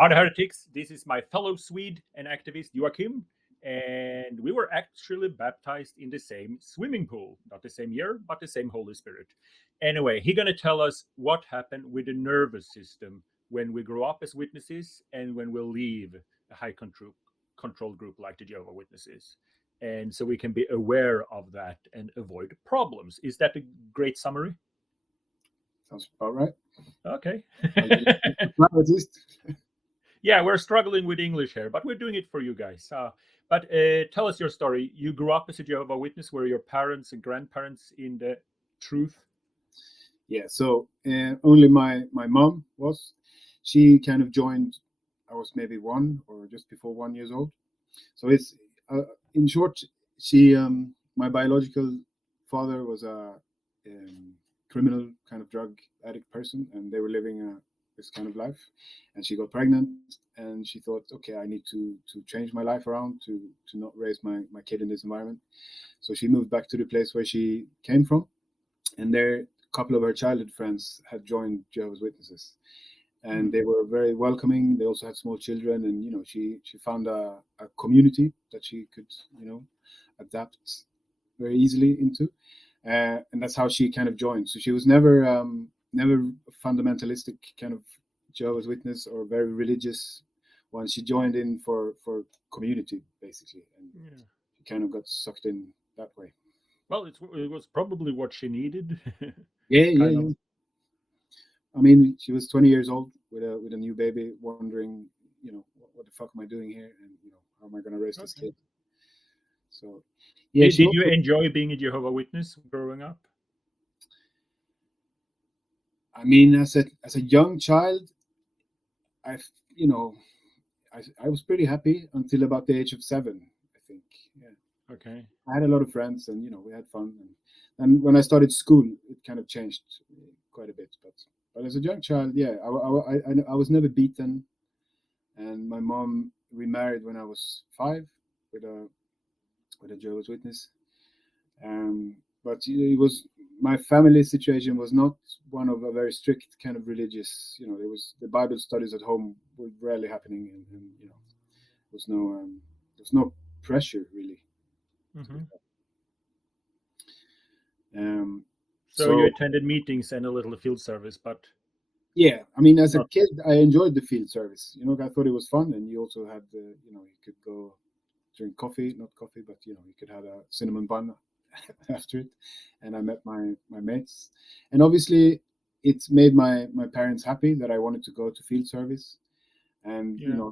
Are the heretics? This is my fellow Swede and activist Joakim, and we were actually baptized in the same swimming pool. Not the same year, but the same Holy Spirit. Anyway, he's gonna tell us what happened with the nervous system when we grow up as witnesses and when we leave a control group like the Jehovah Witnesses. And so we can be aware of that and avoid problems. Is that a great summary? Sounds about right. Okay. At least. Yeah, we're struggling with English here, but we're doing it for you guys. But tell us your story. You grew up as a Jehovah Witness. Were your parents and grandparents in the truth? Yeah. So only my mom was. She kind of joined. I was maybe 1 or just before 1 years old. So it's in short, she my biological father was a criminal kind of drug addict person, and they were living this kind of life. And she got pregnant, and she thought, okay, I need to change my life around to not raise my kid in this environment. So she moved back to the place where she came from, and there a couple of her childhood friends had joined Jehovah's Witnesses, and they were very welcoming. They also had small children, and she found a community that she could adapt very easily into, and that's how she kind of joined. So she was never a fundamentalistic kind of Jehovah's Witness or very religious one. She joined in for community basically, and Yeah. she kind of got sucked in that way. Well, it was probably what she needed. Yeah, yeah, Kind of. yeah. I mean, she was 20 years old with a new baby, wondering, what the fuck am I doing here, and how am I going to raise this Okay. kid? So, yeah, she Did you also. enjoy being a Jehovah Witness growing up? I mean, as a young child, I, you know, I was pretty happy until about the age of 7, I think. Yeah, Okay. I had a lot of friends, and we had fun. And when I started school, it kind of changed quite a bit. But as a young child, yeah, I was never beaten, and my mom remarried when I was 5 with a Jehovah's Witness. But it was my family situation was not one of a very strict kind of religious. There was the Bible studies at home were rarely happening, and there was no pressure really. To be Hmm. fair. So you So attended meetings and a little field service, but yeah, I mean, as a not. kid, I enjoyed the field service. I thought it was fun, and you also had you could go drink coffee, not coffee, but you could have a cinnamon bun after it, and I met my mates, and obviously it made my parents happy that I wanted to go to field service, and Yeah.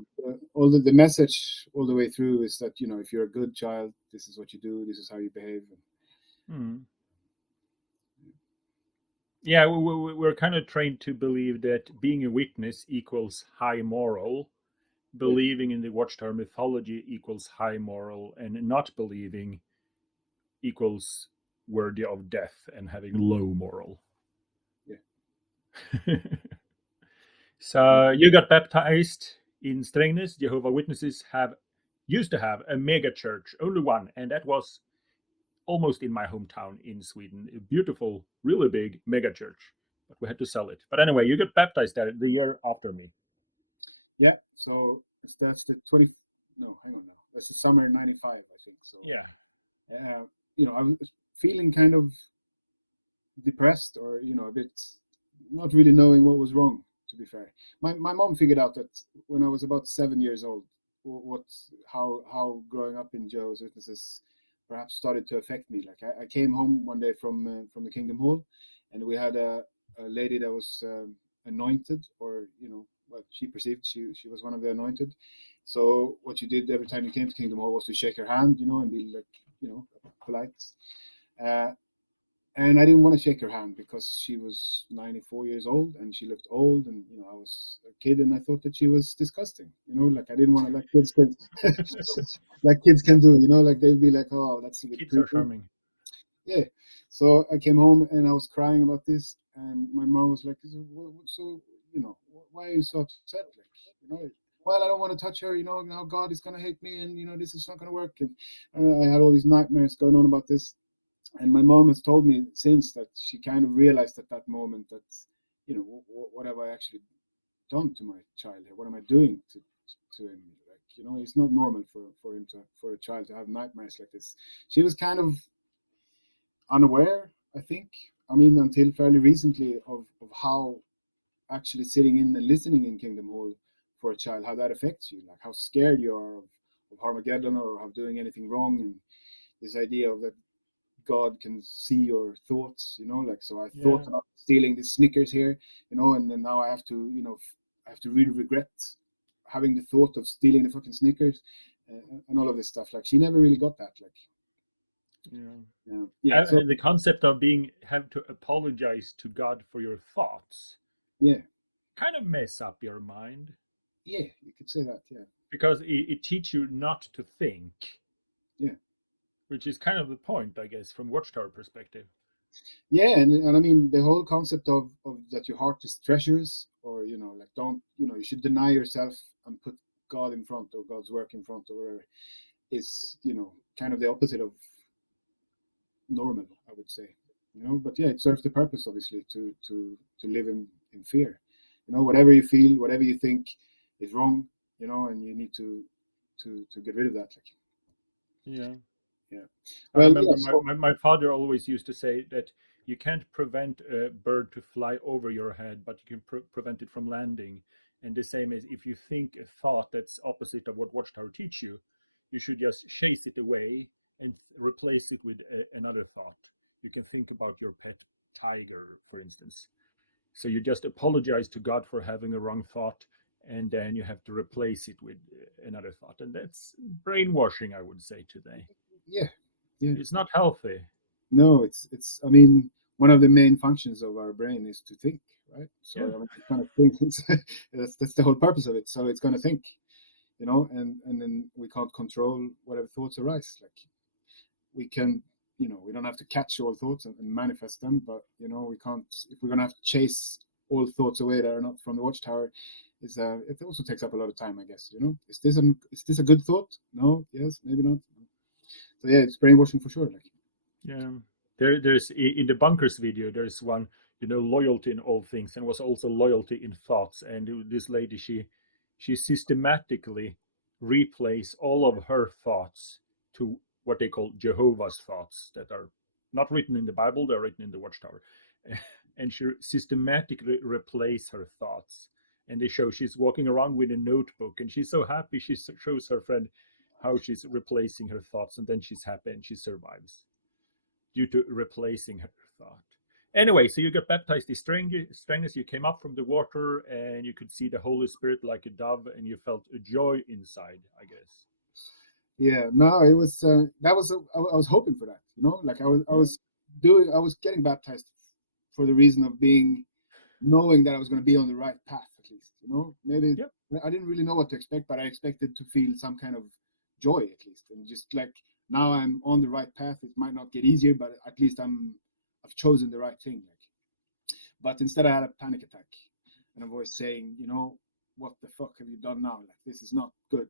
all the message all the way through is that if you're a good child, this is what you do, this is how you behave. Mm. Yeah, we're kind of trained to believe that being a witness equals high moral, Yeah, believing in the Watchtower mythology equals high moral, and not believing equals worthy of death and having low moral. yeah. So you got baptized in Strängnäs. Jehovah Witnesses have used to have a mega church, only one, and that was almost in my hometown in Sweden. A beautiful, really big mega church, but we had to sell it. But anyway, you got baptized there the year after me. Yeah. So that's the 20. No, hang on now. That's the summer '95, I think. So Yeah. I was feeling kind of depressed, or a bit not really knowing what was wrong. To be fair, my mom figured out that when I was about 7 years old, what how growing up in Joe's Witnesses perhaps started to affect me. Like I came home one day from the Kingdom Hall, and we had a lady that was anointed, or what she perceived she was one of the anointed. So what you did every time you came to Kingdom Hall was to shake her hand, and be like, polite. Uh, and I didn't want to shake her hand because she was 94 years old and she looked old, and I was a kid, and I thought that she was disgusting. Like I didn't want to, like kids can, like kids can do. Like they'd be like, oh, that's a bit Kids are creepy. charming. Yeah. So I came home and I was crying about this, and my mom was like, so why are you so upset? Well, I don't want to touch her. Now God is gonna hate me, and this is not gonna work. And I had all these nightmares going on about this. And my mom has told me since that she kind of realized at that moment that, what have I actually done to my child? What am I doing to him? It's not normal for a child to have nightmares like this. She was kind of unaware, I think. I mean, until fairly recently, of how actually sitting in and listening in Kingdom Hall for a child, how that affects you, like how scared you are of Armageddon or of doing anything wrong, and this idea of that God can see your thoughts, so I thought about stealing the Snickers here, and then now I have to really regret having the thought of stealing the fucking Snickers and all of this stuff. Like, she never really got that. Like, And the concept of have to apologize to God for your thoughts. Yeah. Kind of mess up your mind. Yeah, you could say that. Yeah. Because it teaches you not to think. Yeah. Which is kind of the point, I guess, from Watchtower perspective. Yeah, and I mean the whole concept of that your heart is treasures, or don't you should deny yourself and put God in front, or God's work in front, or whatever, is kind of the opposite of normal, I would say. But yeah, it serves the purpose, obviously, to live in fear. Whatever you feel, whatever you think is wrong, and you need to get rid of that. Yeah. Yeah. I remember my father always used to say that you can't prevent a bird to fly over your head, but you can prevent it from landing. And the same is, if you think a thought that's opposite of what Watchtower teach you, you should just chase it away and replace it with another thought. You can think about your pet tiger, for instance. So you just apologize to God for having a wrong thought, and then you have to replace it with another thought. And that's brainwashing, I would say, today. Yeah. Yeah. It's not healthy. No, it's. I mean, one of the main functions of our brain is to think, right? So Yeah. I mean, it kind of thinks. That's the whole purpose of it. So it's going to think, and then we can't control whatever thoughts arise. Like, we can, we don't have to catch all thoughts and manifest them, but we can't. If we're going to have to chase all thoughts away that are not from the Watchtower, it also takes up a lot of time, I guess. Is this a good thought? No. Yes. Maybe not. So yeah, it's brainwashing for sure. Like. Yeah. There's in the bunkers video, there's one, loyalty in all things, and was also loyalty in thoughts. And this lady, she systematically replays all of her thoughts to what they call Jehovah's thoughts, that are not written in the Bible, they're written in the Watchtower. And she systematically replays her thoughts. And they show she's walking around with a notebook, and she's so happy. She shows her friend how she's replacing her thoughts, and then she's happy and she survives due to replacing her thought. Anyway, so you got baptized in strangers, you came up from the water, and you could see the Holy Spirit like a dove, and you felt a joy inside, I guess. Yeah, no, it was that was I was hoping for that, like I was getting baptized for the reason of knowing that I was going to be on the right path, at least, maybe. Yep. I didn't really know what to expect, but I expected to feel some kind of joy, at least, and just like, now I'm on the right path. It might not get easier, but at least I've chosen the right thing. Like, but instead I had a panic attack, and a voice saying, what the fuck have you done now? Like, this is not good.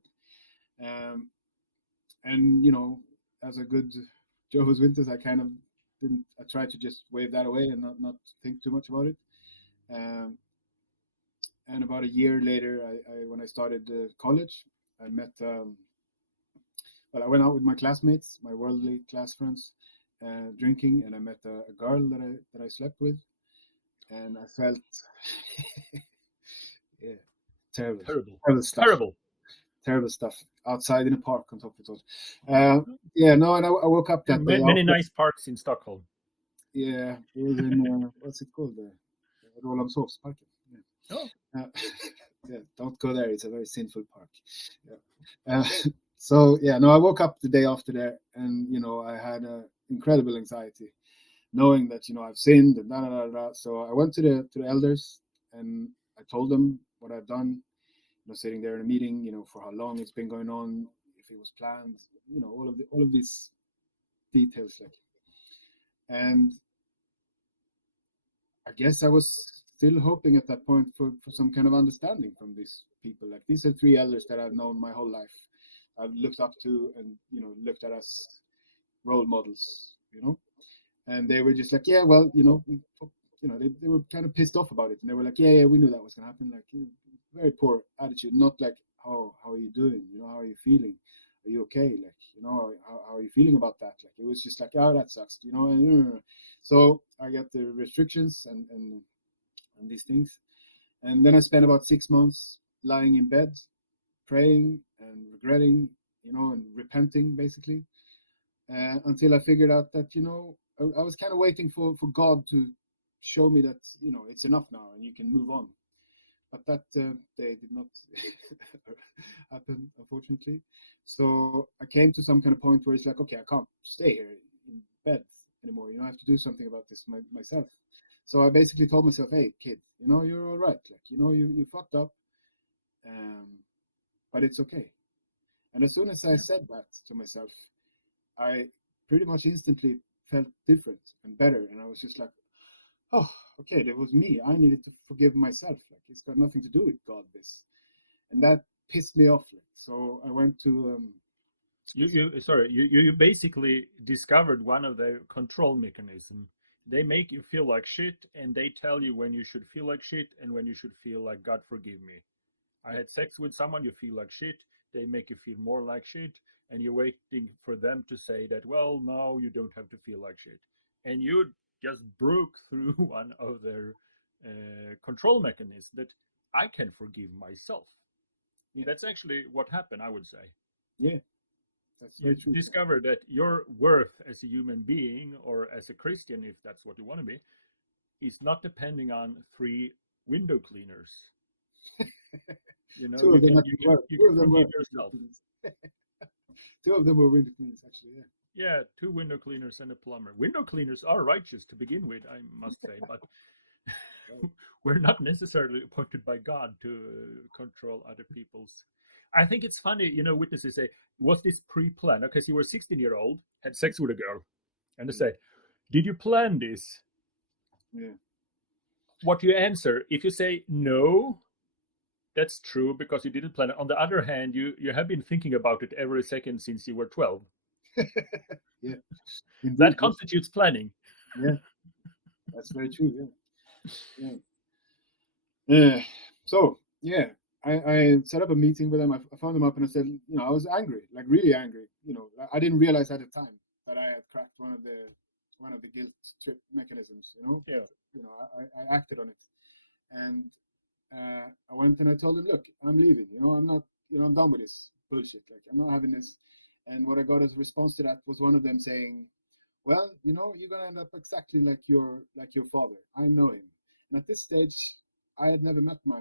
And as a good Jehovah's Witness, I kind of didn't. I tried to just wave that away and not think too much about it. And about a year later, when I started college, I met. I went out with my classmates, my worldly class friends, drinking, and I met a girl that I slept with, and I felt, yeah, terrible stuff. Terrible stuff outside in a park on top of it. Yeah, no, and I woke up that day. Many nice parks in Stockholm. Yeah, it was in what's it called? The Rålambshovsparken. Yeah. Oh. Yeah, don't go there. It's a very sinful park. Yeah. So yeah, no, I woke up the day after there, and I had incredible anxiety, knowing that I've sinned and da da da da. So I went to the elders, and I told them what I've done. Sitting there in a meeting, for how long it's been going on, if it was planned, all of these details, like. And I guess I was still hoping at that point for some kind of understanding from these people. Like, these are three elders that I've known my whole life. I've looked up to and looked at as role models, and they were just like, yeah, well, they were kind of pissed off about it, and they were like, yeah, we knew that was gonna happen. Like, very poor attitude. Not like how are you doing? How are you feeling? Are you okay? Like how are you feeling about that? Like it was just like, oh, that sucks. So I got the restrictions and these things, and then I spent about 6 months lying in bed, praying and regretting, and repenting basically, until I figured out that I was kind of waiting for God to show me that it's enough now and you can move on. But that day did not happen, unfortunately. So I came to some kind of point where it's like, okay, I can't stay here in bed anymore. I have to do something about this myself. So I basically told myself, hey, kid, you're all right. Like, you fucked up, but it's okay. And as soon as I said that to myself, I pretty much instantly felt different and better. And I was just like, oh, okay, that was me. I needed to forgive myself. Like it's got nothing to do with God, this. And that pissed me off. Like, so I went to you basically discovered one of the control mechanism. They make you feel like shit, and they tell you when you should feel like shit and when you should feel like God forgive me. I had sex with someone, you feel like shit. They make you feel more like shit, and you're waiting for them to say that, well, no, you don't have to feel like shit. And you just broke through one of their control mechanisms that I can forgive myself. yeah, That's actually what happened, I would say. yeah, that's You very true. discover that your worth as a human being or as a Christian, if that's what you want to be, is not depending on three window cleaners. Two of them actually were. You Two can of them were forgive window yourself. cleaners. Two of them were window cleaners, actually. Yeah. Yeah, two window cleaners and a plumber. Window cleaners are righteous to begin with, I must say, but Right. we're not necessarily appointed by God to control other people's. I think it's funny, witnesses say, was this pre-planned? Because you were 16-year-old, had sex with a girl, and they say, did you plan this? Yeah. What do you answer? If you say no, that's true because you didn't plan it. On the other hand, you have been thinking about it every second since you were 12. Yeah. Indeed. That constitutes planning. Yeah. That's very true. Yeah. Yeah. So yeah, I set up a meeting with them. I phoned them up and I said, I was angry, like really angry. I didn't realize at the time that I had cracked one of the guilt trip mechanisms. Yeah. But I acted on it, and I went and I told them, look, I'm leaving. I'm not. I'm done with this bullshit. Like I'm not having this. And what I got as a response to that was one of them saying, well, you're gonna end up exactly like your father. I know him. And at this stage, I had never met my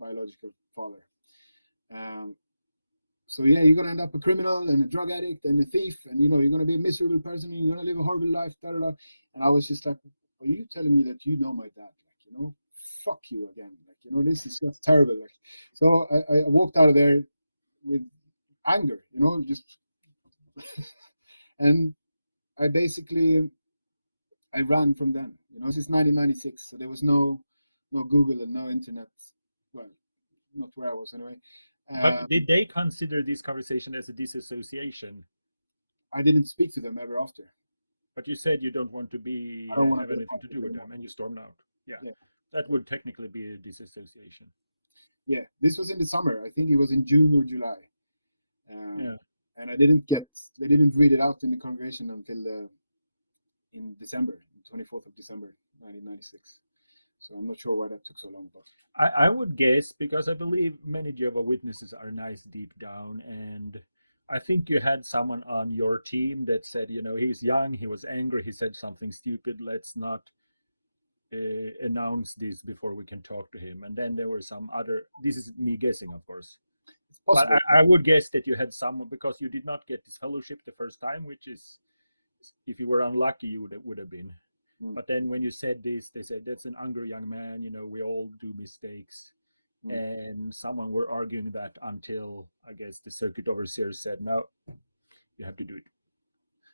biological father. Um, so yeah, you're gonna end up a criminal and a drug addict and a thief, and you're gonna be a miserable person. And you're gonna live a horrible life. Da, da, da. And I was just like, are you telling me that you know my dad? Like, fuck you again. Like, this is just terrible. Like, so I walked out of there with anger. Just and I basically I ran from them. Since 1996, so there was no Google and no internet. Well, not where I was anyway. But did they consider this conversation as a disassociation? I didn't speak to them ever after. But you said you don't want to I don't want have to be a anything part to of do it with anymore. them, and you stormed out. Yeah, Yeah. that would technically be a disassociation. Yeah, this was in the summer. I think it was in June or July. Yeah. And they didn't read it out in the congregation until in December, 24th of December, 1996. So I'm not sure why that took so long. But I would guess because I believe many Jehovah Witnesses are nice deep down, and I think you had someone on your team that said, he was young, he was angry, he said something stupid. Let's not announce this before we can talk to him. And then there were some other. This is me guessing, of course, it's but possible. I would guess that you had someone because you did not get this fellowship the first time, which is, if you were unlucky, you would have been. Mm. But then when you said this, they said that's an angry young man. We all do mistakes. And someone were arguing that until I guess the circuit overseer said, no, you have to do it.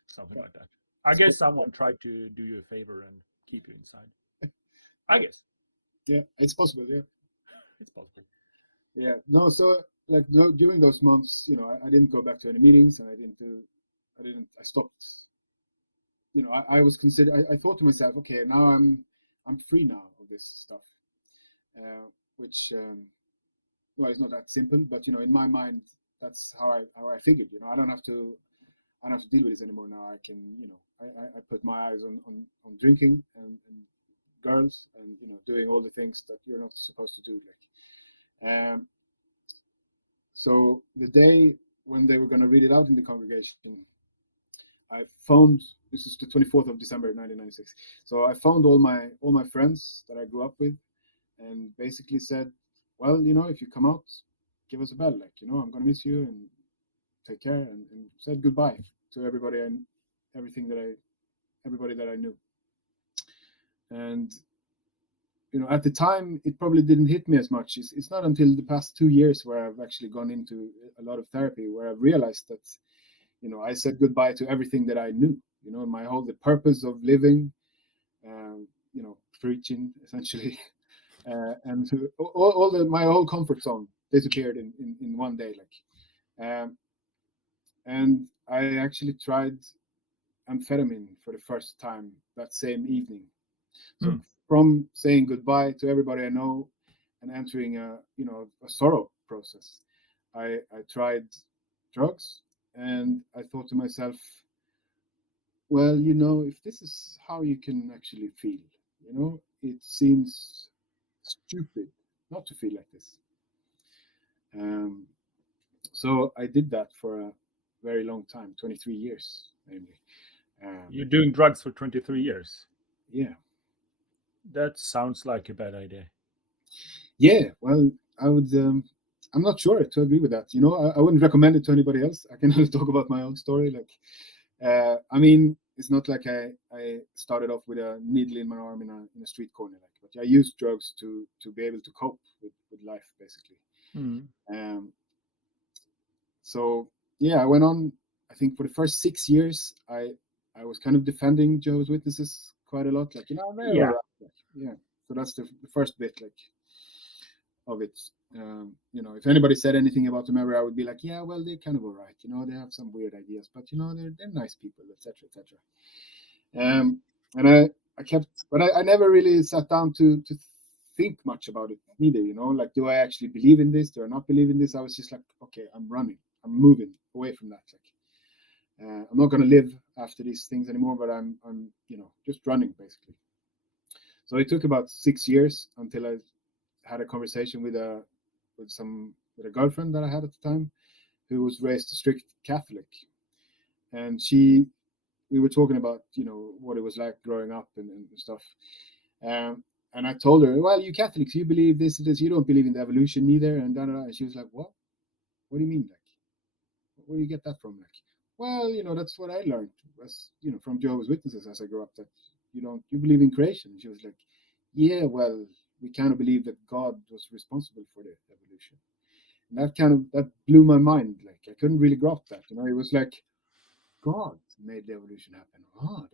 Something like that. I guess someone tried to do you a favor and keep you inside. I guess. Yeah, it's possible. Yeah. It's possible. Yeah. No, so like during those months, I didn't go back to any meetings, and I stopped. I was considered. I thought to myself, okay, now I'm free now of this stuff, which well, it's not that simple, but in my mind, that's how I figured. I don't have to deal with this anymore now. I can, I put my eyes on drinking and girls, and doing all the things that you're not supposed to do. So the day when they were going to read it out in the congregation, I found, this is the 24th of December 1996. So I found all my friends that I grew up with, and basically said, well, if you come out, give us a bell. I'm going to miss you, and take care, and said goodbye to everybody and everybody that I knew. And at the time, it probably didn't hit me as much. It's not until the past 2 years where I've actually gone into a lot of therapy, where I've realized that I said goodbye to everything that I knew. The purpose of living, preaching essentially, and my whole comfort zone disappeared in one day. And I actually tried amphetamine for the first time that same evening. So from saying goodbye to everybody I know and entering a sorrow process, I tried drugs, and I thought to myself, well, if this is how you can actually feel, it seems stupid not to feel like this. So I did that for a very long time, 23 years mainly. You're doing drugs for 23 years. Yeah. That sounds like a bad idea. Yeah, well, I would. I'm not sure to agree with that. I wouldn't recommend it to anybody else. I can only talk about my own story. I mean, it's not like I started off with a needle in my arm in a street corner. But I used drugs to be able to cope with life, basically. So yeah, I went on. I think for the first 6 years, I was kind of defending Jehovah's Witnesses quite a lot. They're all right. Yeah. So that's the first bit, of it. If anybody said anything about them ever, I would be like, yeah, well, they're kind of all right. They have some weird ideas, but they're nice people, etc., etc. And I kept, but I never really sat down to think much about it neither. Do I actually believe in this? Do I not believe in this? I was just like, okay, I'm running, I'm moving away from that. I'm not going to live after these things anymore, but I'm just running, basically. So it took about 6 years until I had a conversation with a girlfriend that I had at the time, who was raised a strict Catholic, and we were talking about what it was like growing up and stuff. And I told her, well, you Catholics, you believe this, you don't believe in the evolution neither, and and she was like, what do you mean? Where do you get that from? Well, that's what I learned as from Jehovah's Witnesses as I grew up, that you believe in creation. And she was like, yeah, well, we kind of believe that God was responsible for the evolution. And that blew my mind. I couldn't really grasp that. It was like, God made the evolution happen. Oh,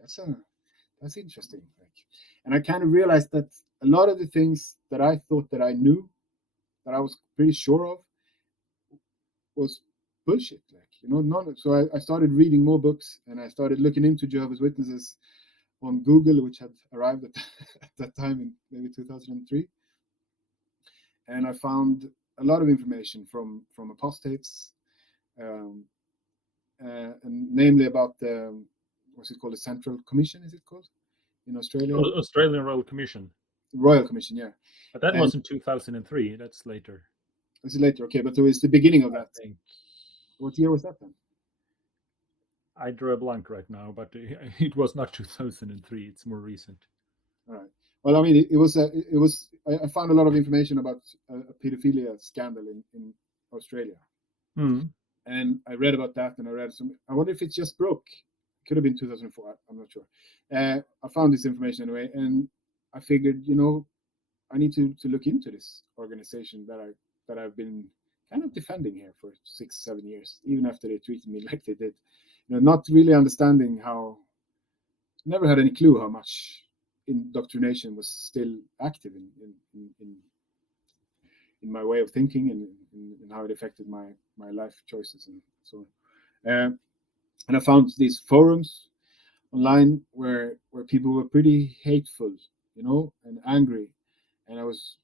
that's interesting. And I kind of realized that a lot of the things that I thought that I knew, that I was pretty sure of, was bullshit. So I started reading more books, and I started looking into Jehovah's Witnesses on Google, which had arrived at that time in maybe 2003. And I found a lot of information from apostates, and namely about the, what's it called, the Central Commission, is it called, in Australia? Australian Royal Commission. Royal Commission, yeah. But that wasn't 2003. That's later. Was it later? Okay, but it was the beginning of that. I think. What year was that then? I drew a blank right now, but it was not 2003. It's more recent. All right. Well, I mean, it was. I found a lot of information about a pedophilia scandal in Australia, and I read about that, and I read some. I wonder if it just broke. It could have been 2004. I'm not sure. I found this information anyway, and I figured, I need to look into this organization that I've been kind of defending here for 6-7 years, even after they treated me like they did. Not really understanding how. Never had any clue how much indoctrination was still active in my way of thinking, and how it affected my life choices and so on. And I found these forums online where people were pretty hateful, and angry, and I was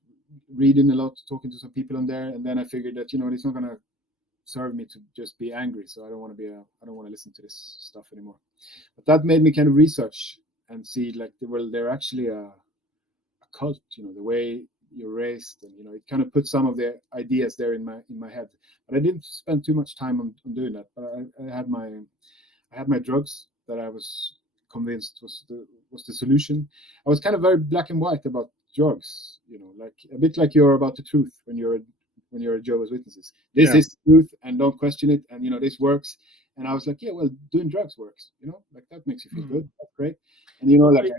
reading a lot, talking to some people on there, and then I figured that it's not gonna serve me to just be angry. So I don't want to listen to this stuff anymore. But that made me kind of research and see like well, they're actually a cult. The way you're raised, and it kind of put some of the ideas there in my head. But I didn't spend too much time on doing that. But I had my drugs that I was convinced was the solution. I was kind of very black and white about drugs, like a bit like you're about the truth when you're a Jehovah's Witnesses. This is the truth, and don't question it. And this works. And I was like, yeah, well, doing drugs works. Like that makes you feel good. That's great. And like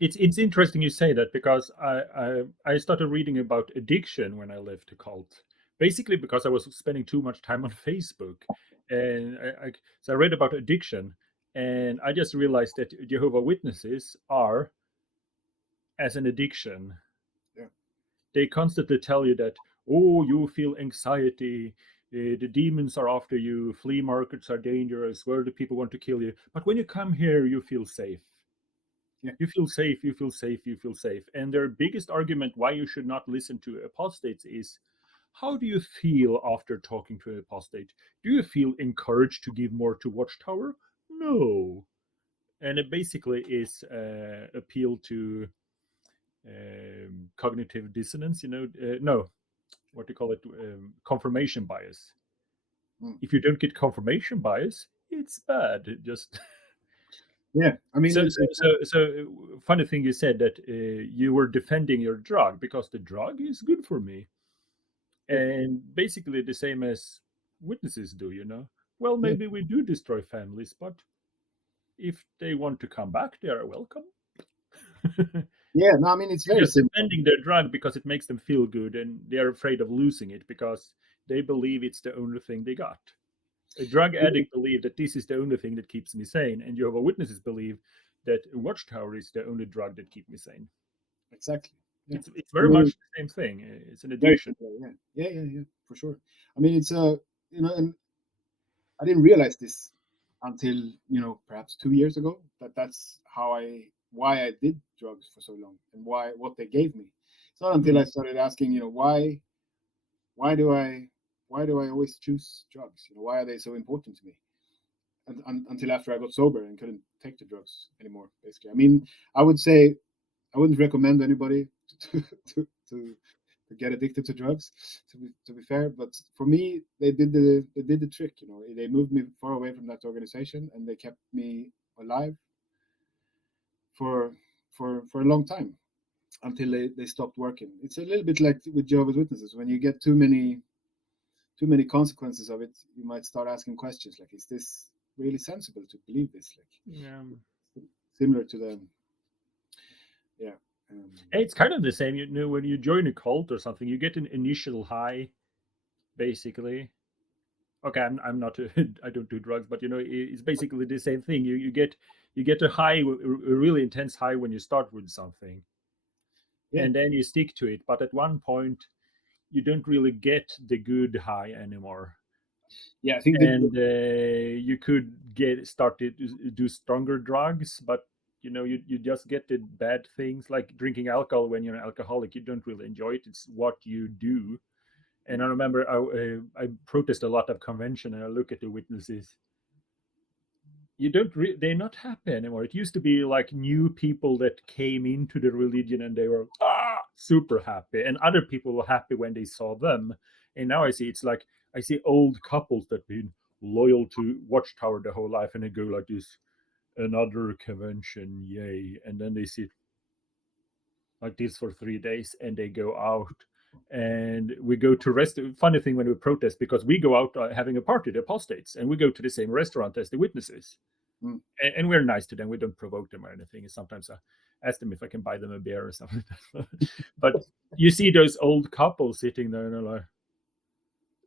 it's interesting you say that, because I started reading about addiction when I left the cult, basically because I was spending too much time on Facebook, and so I read about addiction, and I just realized that Jehovah Witnesses are as an addiction. Yeah. They constantly tell you that, oh, you feel anxiety, the demons are after you, flea markets are dangerous, where the people want to kill you, but when you come here you feel safe. Yeah. You feel safe, you feel safe, you feel safe. And their biggest argument why you should not listen to apostates is, how do you feel after talking to an apostate? Do you feel encouraged to give more to Watchtower? No. And it basically is appeal to cognitive dissonance, no, what do you call it? Confirmation bias. If you don't get confirmation bias, it's bad. Just yeah, I mean, so funny thing you said that you were defending your drug because the drug is good for me, and basically the same as witnesses do. Well, maybe we do destroy families, but if they want to come back, they are welcome. yeah, no, I mean it's very just simple. defending their drug because it makes them feel good, and they are afraid of losing it because they believe it's the only thing they got. A drug addict believes that this is the only thing that keeps me sane, and Jehovah Witnesses believe that Watchtower is the only drug that keeps me sane. Exactly. Yeah. It's very much the same thing. It's an addiction. Yeah, for sure. I mean, it's and I didn't realize this until perhaps 2 years ago that's why I did drugs for so long and what they gave me. It's not until I started asking, why do I always choose drugs? Why are they so important to me? Until after I got sober and couldn't take the drugs anymore. Basically, I mean, I would say I wouldn't recommend anybody to get addicted to drugs. To be fair, but for me, they did the trick. They moved me far away from that organization, and they kept me alive for a long time until they stopped working. It's a little bit like with Jehovah's Witnesses. When you get too many consequences of it, you might start asking questions like, is this really sensible to believe this? Similar to the it's kind of the same. When you join a cult or something, you get an initial high, basically. Okay, I'm not I don't do drugs, but it's basically the same thing. You get a high, a really intense high when you start with something, and then you stick to it. But at one point, you don't really get the good high anymore. Yeah, I think you could started to do stronger drugs, but you just get the bad things, like drinking alcohol. When you're an alcoholic, you don't really enjoy it. It's what you do. And I remember I protest a lot of convention, and I look at the witnesses. They're not happy anymore. It used to be like new people that came into the religion and they were super happy, and other people were happy when they saw them. And now I see old couples that been loyal to Watchtower the whole life, and they go like this, another convention, yay. And then they sit like this for 3 days, and they go out, and we go to funny thing when we protest, because we go out having a party, the apostates, and we go to the same restaurant as the witnesses. And we're nice to them. We don't provoke them or anything. Sometimes I ask them if I can buy them a beer or something. But you see those old couples sitting there, and they're like,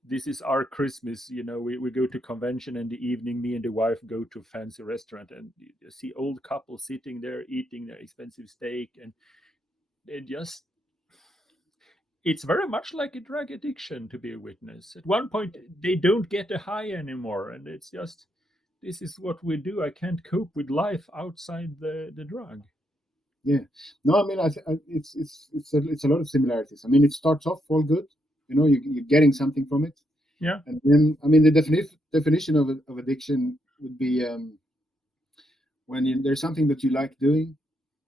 this is our Christmas. We go to convention, and the evening me and the wife go to a fancy restaurant, and you see old couples sitting there eating their expensive steak, and it's very much like a drug addiction to be a witness. At one point, they don't get a high anymore, and it's just, this is what we do. I can't cope with life outside the drug. Yeah. No, I mean, it's a lot of similarities. I mean, it starts off all good. You're getting something from it, Yeah. and then I mean, the definition of addiction would be when there's something that you like doing,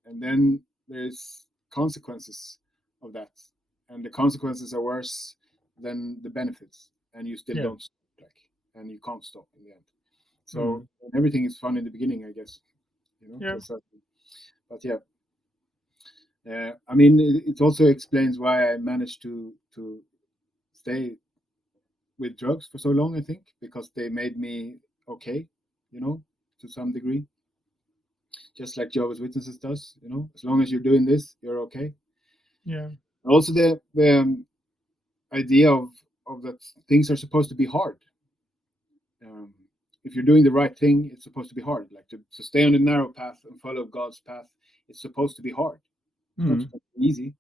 and then there's consequences of that, and the consequences are worse than the benefits, and you still Yeah. don't stop, and you can't stop in the end. So Mm. everything is fun in the beginning, I guess. To Yeah. a certain, but yeah. I mean, it also explains why I managed to stay with drugs for so long. I think because they made me okay, to some degree, just like Jehovah's Witnesses does. As long as you're doing this, you're okay. Yeah. Also, the idea of that things are supposed to be hard. Um, if you're doing the right thing, it's supposed to be hard. Like to stay on the narrow path and follow God's path, it's supposed to be hard. It's not Mm. supposed to be easy.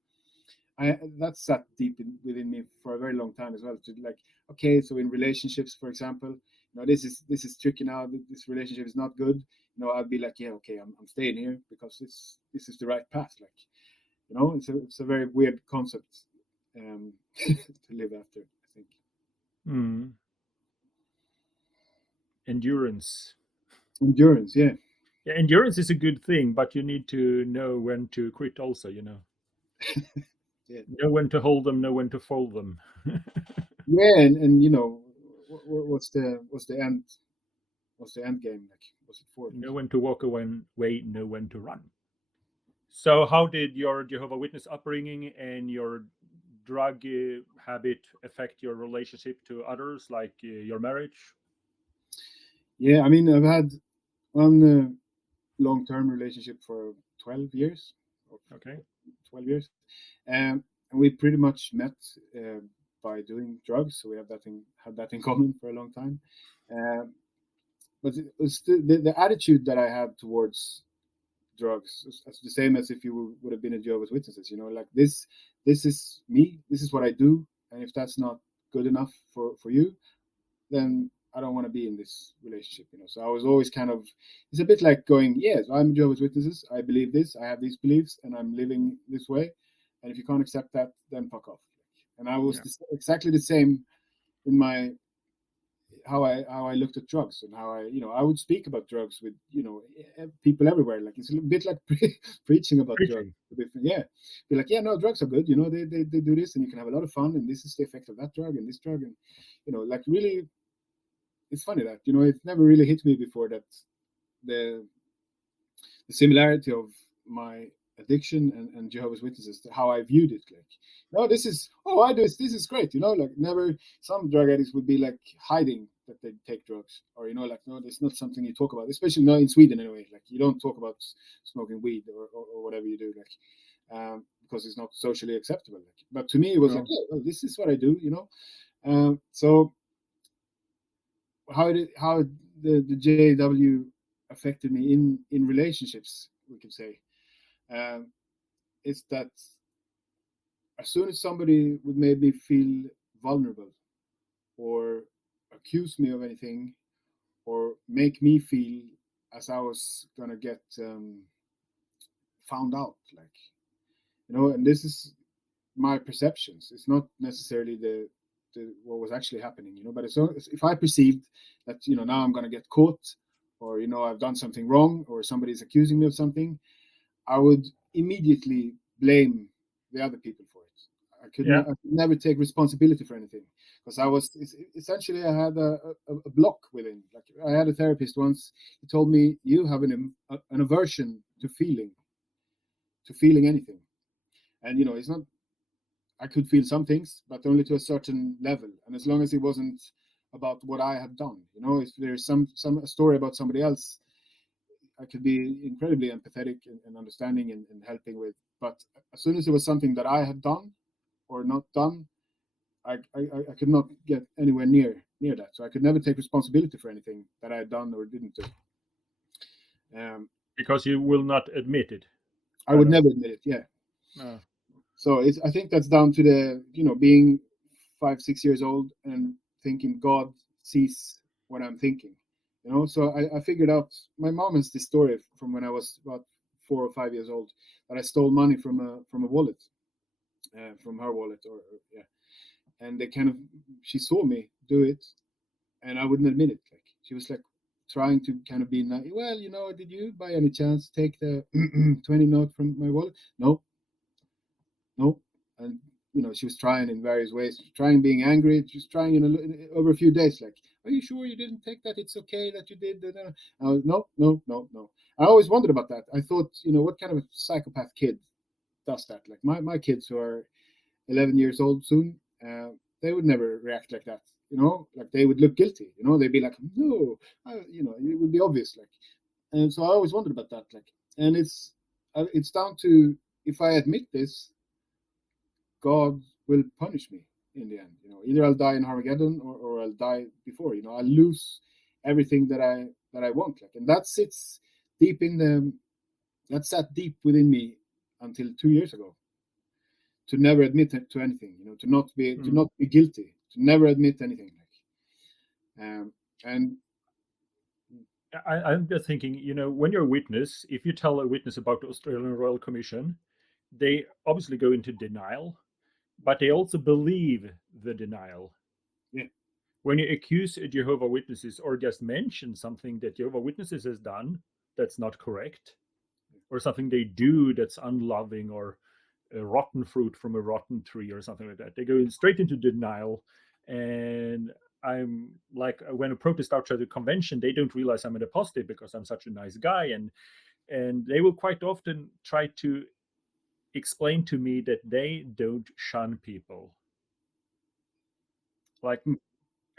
That sat deep within me for a very long time as well. To like, okay, so in relationships, for example, this is tricky now. This relationship is not good. I'd be like, yeah, okay, I'm staying here because this is the right path. Like, it's a very weird concept to live after, I think. Mm. Endurance. Endurance, yeah, Yeah, endurance is a good thing, but you need to know when to quit also, yeah, Know when to hold them, know when to fold them. yeah, and what's the end game like? What's it for? Know when to walk away, know when to run. So, how did your Jehovah Witness upbringing and your drug habit affect your relationship to others, like your marriage? Yeah, I mean, I've had one long-term relationship for 12 years, or Okay. 12 years, and we pretty much met uh, by doing drugs. So we had that in common for a long time. Um, but it was the attitude that I had towards drugs is the same as if you would have been a Jehovah's Witnesses. Like this is me. This is what I do, and if that's not good enough for you, then I don't want to be in this relationship. So I was always kind of, it's a bit like going, yes, I'm Jehovah's Witnesses. I believe this. I have these beliefs, and I'm living this way. And if you can't accept that, then fuck off. And I was Yeah. exactly the same in my how I looked at drugs, and how I would speak about drugs with people everywhere. Like it's a bit like preaching about drugs. Preaching. Yeah, be like, yeah, no, drugs are good. They do this, and you can have a lot of fun, and this is the effect of that drug and this drug, and like really, it's funny that it never really hit me before that the the similarity of my addiction and Jehovah's Witnesses, how I viewed it. Like, no, this is I do this is great. Like never some drug addicts would be like hiding that they take drugs, or like no, it's not something you talk about, especially not in Sweden anyway. Like you don't talk about smoking weed or whatever you do, like because it's not socially acceptable. Like, but to me, it was like, No. yeah, well, this is what I do. So how the JW affected me in relationships, we could say, um, is that as soon as somebody would make me feel vulnerable, or accuse me of anything, or make me feel as I was gonna get found out, like and this is my perceptions. It's not necessarily the what was actually happening, But if I perceived that now I'm gonna get caught, or I've done something wrong, or somebody's accusing me of something, I would immediately blame the other people for it. Yeah. I could never take responsibility for anything, because essentially I had a block within. Like I had a therapist once. He told me, you have an aversion to feeling anything, and it's not. I could feel some things, but only to a certain level, and as long as it wasn't about what I had done. If there's some story about somebody else, I could be incredibly empathetic and understanding and helping with. But as soon as it was something that I had done or not done, I could not get anywhere near that. So I could never take responsibility for anything that I had done or didn't do. Because you will not admit it, I kind would of. never admit it. Yeah. Uh, So I think that's down to the being 5-6 years old and thinking God sees what I'm thinking. So I figured out. My mom has this story from when I was about 4 or 5 years old, that I stole money from a wallet, from her wallet, or yeah. And she saw me do it, and I wouldn't admit it. Like, she was like trying to kind of be nice. Well, did you by any chance take the 20 note from my wallet? No, no. And she was trying in various ways, trying being angry, just trying over a few days, like, are you sure you didn't take that? It's okay that you did. I was, no, no, no, no. I always wondered about that. I thought, what kind of a psychopath kid does that? Like my kids, who are 11 years old soon, they would never react like that. Like they would look guilty. They'd be like, no, it would be obvious. Like, and so I always wondered about that. Like, and it's down to, if I admit this, God will punish me in the end. Either I'll die in Armageddon, or I'll die before. I'll lose everything that I want. Like, and that sits deep that sat deep within me until 2 years ago. To never admit to anything, to not be guilty, to never admit anything. And I'm just thinking, when you're a witness, if you tell a witness about the Australian Royal Commission, they obviously go into denial, but they also believe the denial. Yeah. When you accuse Jehovah Witnesses, or just mention something that Jehovah Witnesses has done that's not correct, or something they do that's unloving, or a rotten fruit from a rotten tree, or something like that, they go straight into denial. And I'm like, when a protest outside the convention, they don't realize I'm an apostate because I'm such a nice guy, and they will quite often try to explain to me that they don't shun people. Like,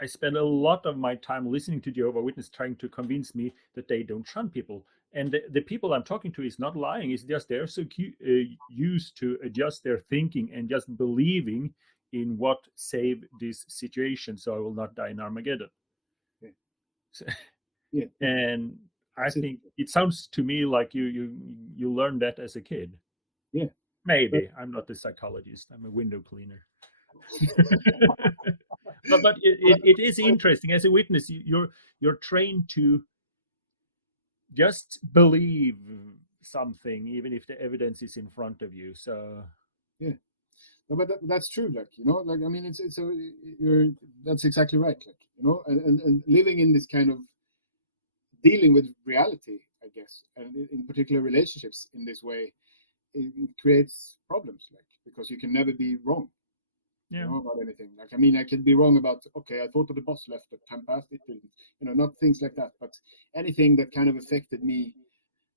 I spend a lot of my time listening to Jehovah Witness, trying to convince me that they don't shun people. And the people I'm talking to is not lying. It's just they're so used to adjust their thinking and just believing in what saved this situation, so I will not die in Armageddon. Yeah. So, yeah. And I think it sounds to me like you learned that as a kid. Yeah. Maybe. I'm not a psychologist. I'm a window cleaner. but it is interesting. As a witness, you're trained to just believe something, even if the evidence is in front of you. So yeah, no, but that's true. Like, like, I mean, that's exactly right. Like, and living in this kind of dealing with reality, I guess, and in particular relationships in this way, it creates problems. Like, because you can never be wrong. yeah. About anything. Like, I mean, I could be wrong about, okay, I thought that the boss left at 10 past, it didn't. Not things like that, but anything that kind of affected me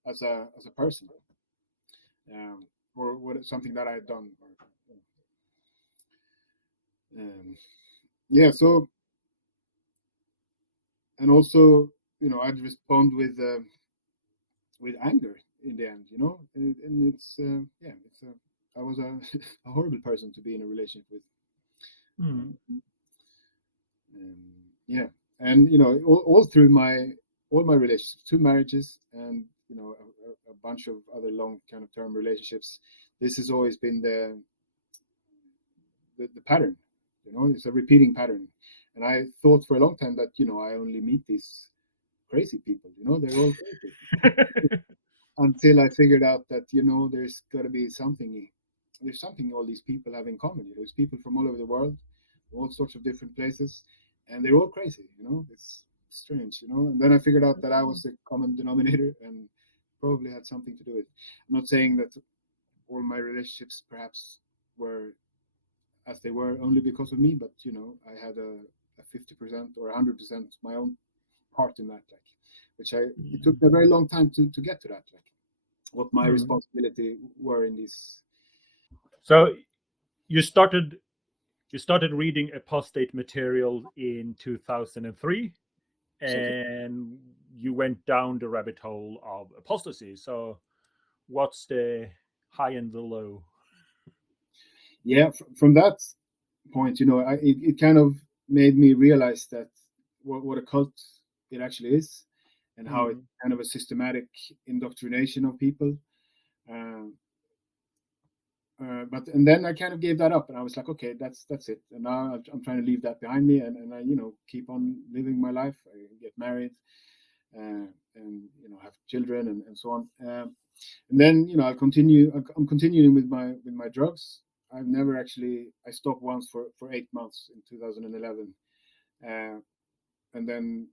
as a person, or something that I had done. Yeah. So, and also, I'd respond with anger in the end. And it's I was a horrible person to be in a relationship with. Yeah, and all through all my relationships, 2 marriages, and a bunch of other long kind of term relationships, this has always been the pattern. It's a repeating pattern. And I thought for a long time that I only meet these crazy people. They're all crazy. Until I figured out that there's got to be something. There's something all these people have in common. There's people from all over the world, all sorts of different places, and they're all crazy. It's strange. And then I figured out that I was the common denominator, and probably had something to do with it. I'm not saying that all my relationships perhaps were as they were only because of me, but I had a 50% or 100% my own part in that, like, which it took me a very long time to get to that, like, what my responsibility were in this. So you started reading apostate material in 2003, and you went down the rabbit hole of apostasy. So what's the high and the low? Yeah, from that point, it kind of made me realize that what a cult it actually is, and how it's kind of a systematic indoctrination of people. And then I kind of gave that up, and I was like, okay, that's it. And now I'm trying to leave that behind me, and I keep on living my life. I get married, and have children and so on. And then I'll continue. I'm continuing with my drugs. I've never actually. I stopped once for 8 months in 2011, uh, and then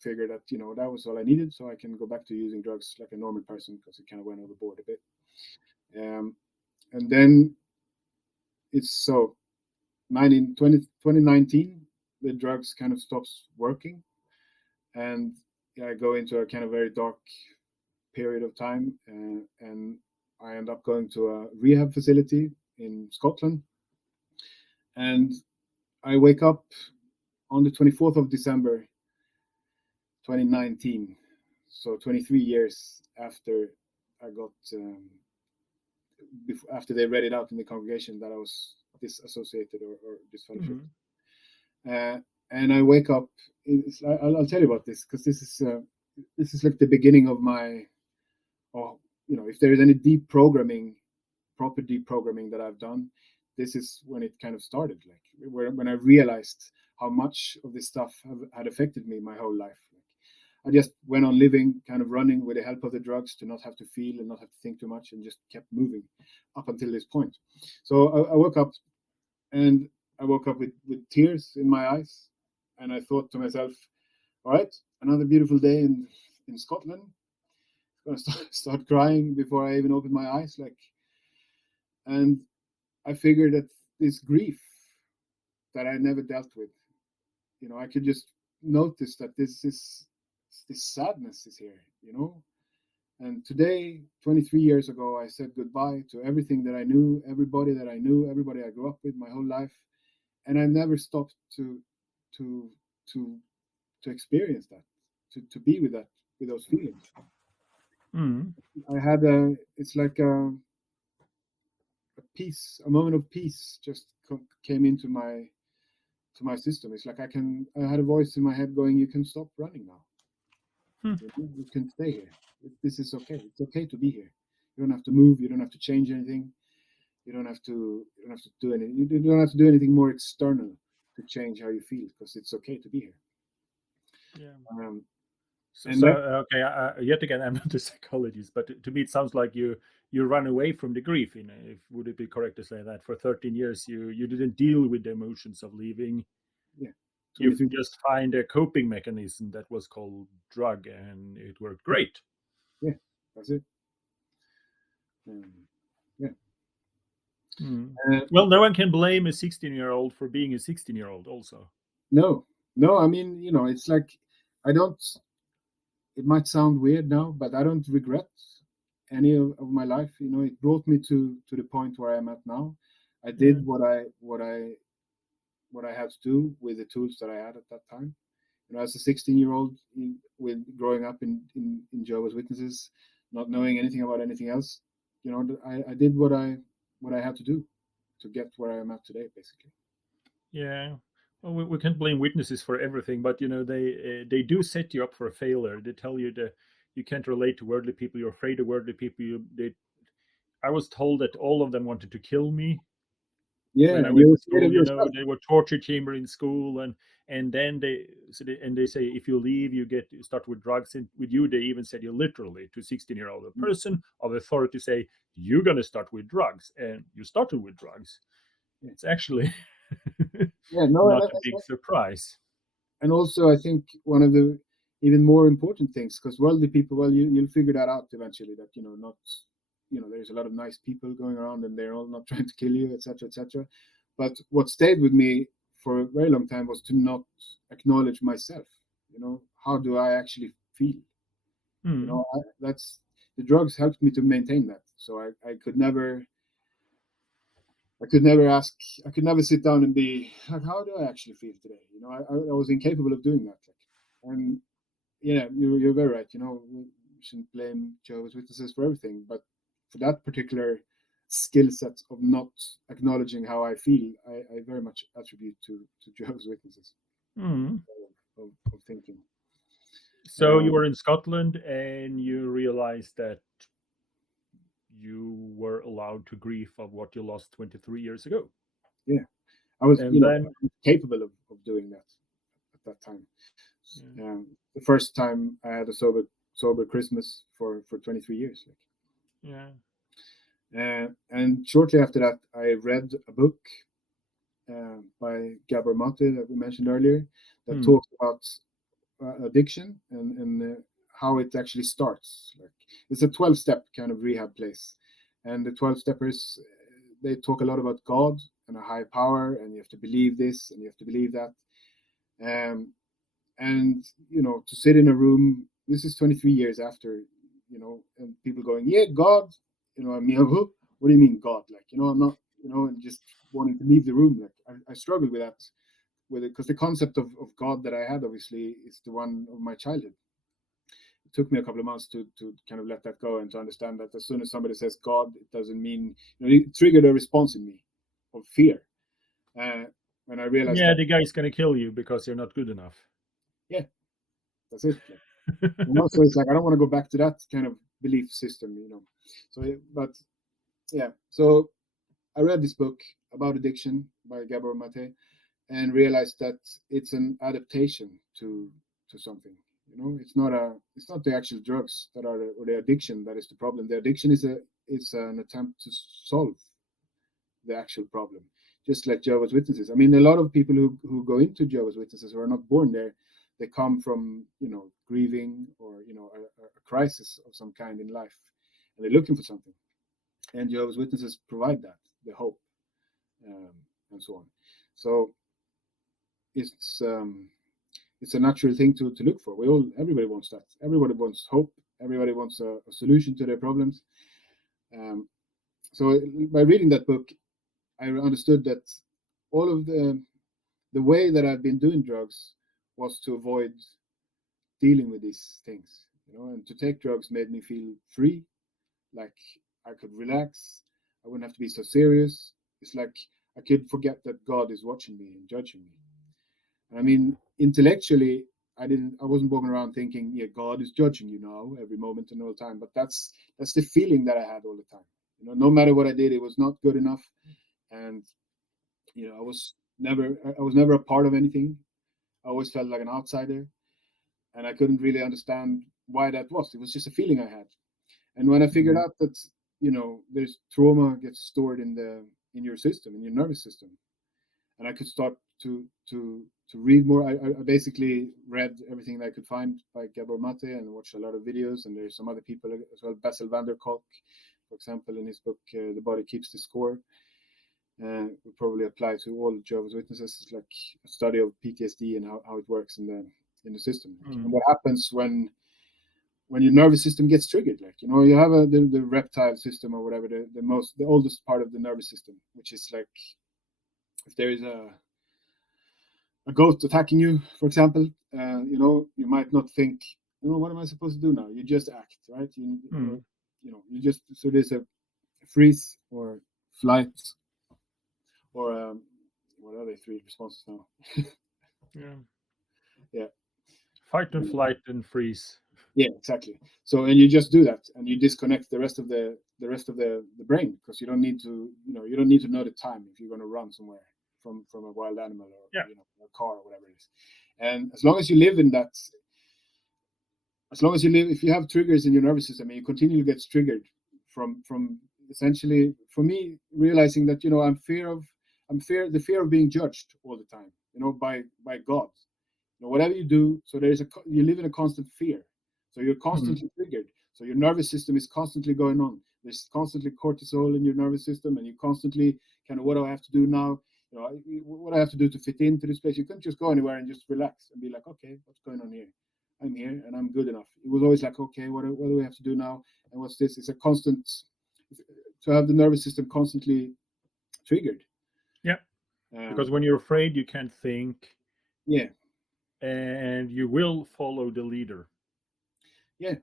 figured that that was all I needed, so I can go back to using drugs like a normal person because it kind of went overboard a bit. And then it's so 2019, the drugs kind of stops working, and I go into a kind of very dark period of time, and I end up going to a rehab facility in Scotland, and I wake up on the 24th of December 2019, so 23 years after I got after they read it out in the congregation that I was disassociated or disfellowshipped. And I wake up. I'll tell you about this because this is like the beginning of my, if there is any proper deprogramming that I've done, this is when it kind of started. Like when I realized how much of this stuff had affected me my whole life. I just went on living, kind of running with the help of the drugs to not have to feel and not have to think too much, and just kept moving up until this point. So I woke up, and I woke up with tears in my eyes, and I thought to myself, all right, another beautiful day in Scotland. I'm going to start crying before I even open my eyes. And I figured that this grief that I never dealt with, I could just notice that this sadness is here, And today, 23 years ago, I said goodbye to everything that I knew, everybody that I knew, everybody I grew up with my whole life, and I never stopped to experience that, to be with those feelings. I had it's like a peace, a moment of peace just came into my system. It's like I had a voice in my head going, "You can stop running now. You can stay here. This is okay. It's okay to be here. You don't have to move. You don't have to change anything. You don't have to do anything. You don't have to do anything more external to change how you feel, because it's okay to be here." Yeah. So, And that, okay, yet again, I'm not a psychologist, but to me, it sounds like you run away from the grief. If would it be correct to say that for 13 years you didn't deal with the emotions of leaving? yeah, You 23. just find a coping mechanism that was called drug, and it worked great. Yeah, that's it. Yeah. Well, no one can blame a 16-year-old for being a 16-year-old. Also, No, no. I mean, it's like I don't. It might sound weird now, but I don't regret any of my life. It brought me to the point where I'm at now. I yeah. did what I had to do with the tools that I had at that time. As a 16-year-old, with growing up in Jehovah's Witnesses, not knowing anything about anything else, I did what I had to do to get where I am at today, basically. Yeah. Well, we can't blame witnesses for everything, but they do set you up for a failure. They tell you that you can't relate to worldly people. You're afraid of worldly people. I was told that all of them wanted to kill me Yeah, when I and went you're to scared school. of yourself. They were torture chamber in school, and then they say if you leave, you start with drugs. And with you, they even said you literally to 16-year-old a person of authority say you're gonna start with drugs, and you started with drugs. Yeah, It's actually yeah, no, not a big surprise. and also I think one of the even more important things, because wealthy people, well, you'll figure that out eventually, that not there's a lot of nice people going around and they're all not trying to kill you, etc., etc. But what stayed with me for a very long time was to not acknowledge myself. How do I actually feel? Hmm. That's the drugs helped me to maintain that. So I could never ask. I could never sit down and be like, how do I actually feel today? I was incapable of doing that. And yeah, you're very right. We shouldn't blame Jehovah's Witnesses for everything, but for that particular skill set of not acknowledging how I feel, I very much attribute to Jehovah's Witnesses Hmm. of thinking. So you were in Scotland and you realized that you were allowed to grieve of what you lost 23 years ago. Yeah, I was, And then, capable of doing that at that time. Yeah. The first time I had a sober Christmas for 23 years. Yeah. And shortly after that, I read a book by Gabor Mate that we mentioned earlier that Hmm. talks about addiction and how it actually starts. Like it's a 12-step kind of rehab place, and the 12 steppers they talk a lot about God and a high power, and you have to believe this and you have to believe that. Um, and to sit in a room. This is 23 years after, and people going, yeah, God, I mean, what do you mean God? Like, I'm not, and just wanting to leave the room. Like, I struggled with that, with it, because the concept of God that I had obviously is the one of my childhood. It took me a couple of months to kind of let that go and to understand that as soon as somebody says God, it doesn't mean, it triggered a response in me of fear. Uh, when I realized Yeah, that, the guy's gonna kill you because you're not good enough. yeah, that's it. Like, so it's like I don't want to go back to that kind of belief system. So, but yeah, so I read this book about addiction by Gabor Mate and realized that it's an adaptation to something. It's not the actual drugs that are or the addiction that is the problem. The addiction is an attempt to solve the actual problem. Just like Jehovah's Witnesses. I mean, a lot of people who go into Jehovah's Witnesses who are not born there, they come from grieving or a crisis of some kind in life, and they're looking for something. And Jehovah's Witnesses provide that, the hope, um, and so on. So it's a natural thing to look for. Everybody wants that. Everybody wants hope. Everybody wants a solution to their problems. Um, so by reading that book, I understood that all of the way that I've been doing drugs was to avoid dealing with these things, and to take drugs made me feel free, like I could relax. I wouldn't have to be so serious. It's like I could forget that God is watching me and judging me. I mean, intellectually, I wasn't walking around thinking, yeah, God is judging you now every moment and all the time. But that's the feeling that I had all the time. No matter what I did, it was not good enough, and I was never a part of anything. I always felt like an outsider, and I couldn't really understand why that was. It was just a feeling I had. And when I figured Mm. out that there's trauma gets stored in your system, in your nervous system, and I could start to read more. I basically read everything that I could find by Gabor Mate and watched a lot of videos. And there's some other people as well. Bessel van der Kolk, for example, in his book "The Body Keeps the Score." Would probably apply to all Jehovah's Witnesses. It's like a study of PTSD and how it works in the system, and Mm. what happens when your nervous system gets triggered. Like you have the reptile system or whatever, the oldest part of the nervous system, which is like if there is a goat attacking you, for example, you might not think, what am I supposed to do now? You just act, right? Mm. You just so there's a freeze or flight or what are they three responses now? Yeah. Yeah, Fight and flight and freeze. yeah, exactly. So and you just do that and you disconnect the brain because you don't need to know the time if you're going to run somewhere from a wild animal or Yeah. a car or whatever it is. And as long as you live in that, as long as you live, if you have triggers in your nervous system and you continually get triggered from essentially, for me, realizing that the fear of being judged all the time, by God, whatever you do. So you live in a constant fear, so you're Mm. constantly triggered, so your nervous system is constantly going on. There's constantly cortisol in your nervous system, and you constantly kind of, what do I have to do now? What I have to do to fit into this place. You can't just go anywhere and just relax and be like, okay, what's going on here? I'm here and I'm good enough. It was always like, okay, what do we have to do now? And what's this? It's a constant to have the nervous system constantly triggered. Yeah. Because Um, when you're afraid, you can't think, yeah, and you will follow the leader. yeah,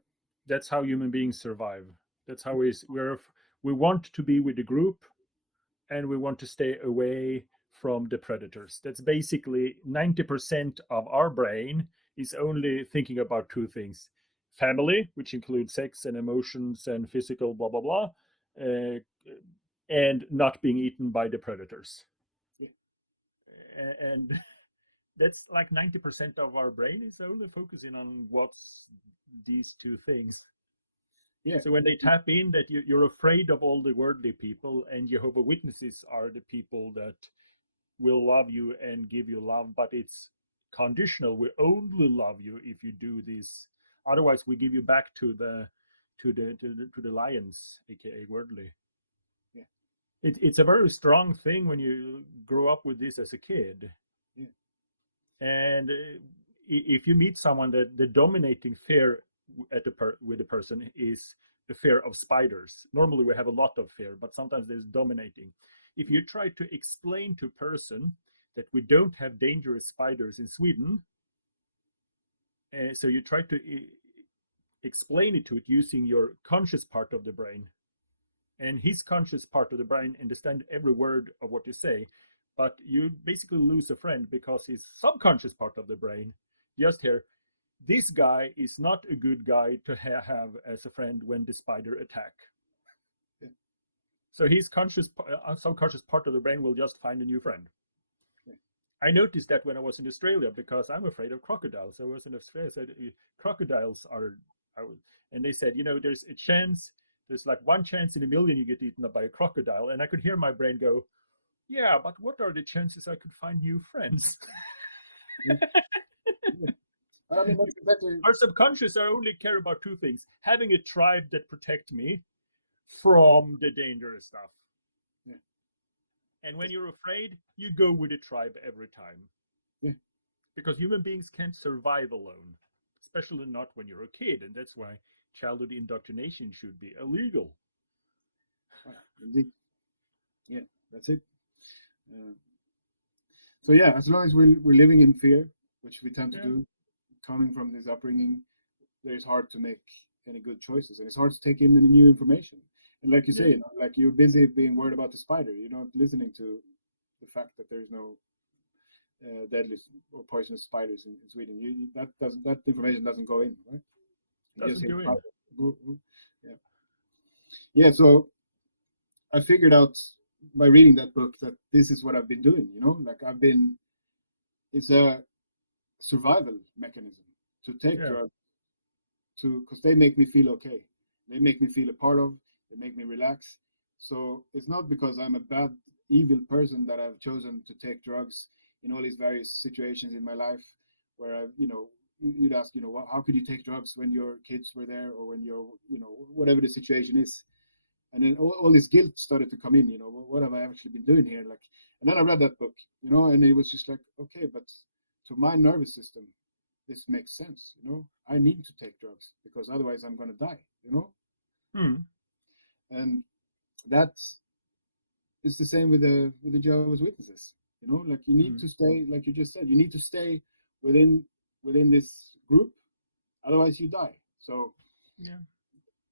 That's how human beings survive. That's how we want to be with the group, and we want to stay away from the predators. That's basically 90% of our brain is only thinking about two things: family, which includes sex and emotions and physical, blah, blah, blah, uh, and not being eaten by the predators. And that's like 90% of our brain is only focusing on what's these two things. Yeah. So when they tap in that you're afraid of all the worldly people, and Jehovah Witnesses are the people that will love you and give you love, but it's conditional. We only love you if you do this. Otherwise, we give you back to the lions, aka worldly. Yeah. It's a very strong thing when you grow up with this as a kid. Yeah. And if you meet someone that the dominating fear with a person is the fear of spiders. Normally we have a lot of fear, but sometimes there's dominating. If you try to explain to a person that we don't have dangerous spiders in Sweden, so you try to explain it to it using your conscious part of the brain, and his conscious part of the brain understand every word of what you say, but you basically lose a friend because his subconscious part of the brain just hear, this guy is not a good guy to have as a friend when the spider attack. Yeah. So his subconscious part of the brain will just find a new friend. Yeah. I noticed that when I was in Australia, because I'm afraid of crocodiles. I was in Australia, said crocodiles are, and they said, there's a chance, there's like one chance in a million you get eaten up by a crocodile. And I could hear my brain go, yeah, but what are the chances I could find new friends? Yeah. Yeah. I mean, that's exactly. Our subconscious I only care about two things: having a tribe that protect me from the dangerous stuff. Yeah. And when you're afraid, you go with the tribe every time. Yeah. Because human beings can't survive alone, especially not when you're a kid, and that's why childhood indoctrination should be illegal. Indeed. Yeah, that's it. So yeah, as long as we're living in fear, which we tend to do, coming from this upbringing, it's hard to make any good choices, and it's hard to take in any new information. And like you say, like you're busy being worried about the spider, you're not listening to the fact that there's no deadly or poisonous spiders in Sweden. That information doesn't go in, right? Doesn't go in. Yeah. Yeah. So I figured out by reading that book that this is what I've been doing. Like it's a survival mechanism to take drugs because they make me feel okay. They make me feel a part of. They make me relax. So it's not because I'm a bad, evil person that I've chosen to take drugs in all these various situations in my life where you'd ask, how could you take drugs when your kids were there or when you're, whatever the situation is. And then all this guilt started to come in, what have I actually been doing here? And then I read that book, and it was just like, okay, but to my nervous system, this makes sense. I need to take drugs because otherwise I'm going to die. And that's it's the same with the Jehovah's Witnesses. Like you need to stay, like you just said, you need to stay within this group, otherwise you die. So yeah,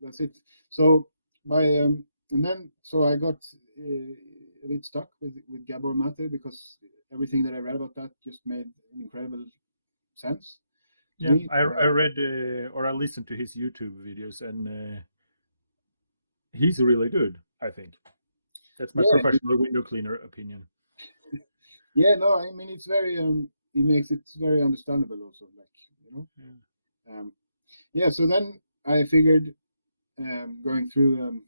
that's it. So so I got a bit stuck with Gabor Mate because everything that I read about that just made an incredible sense. Yeah, I read or I listened to his YouTube videos, and he's really good, I think. That's my professional window cleaner opinion. Yeah, no, I mean it's very he makes it very understandable also, so then I figured going through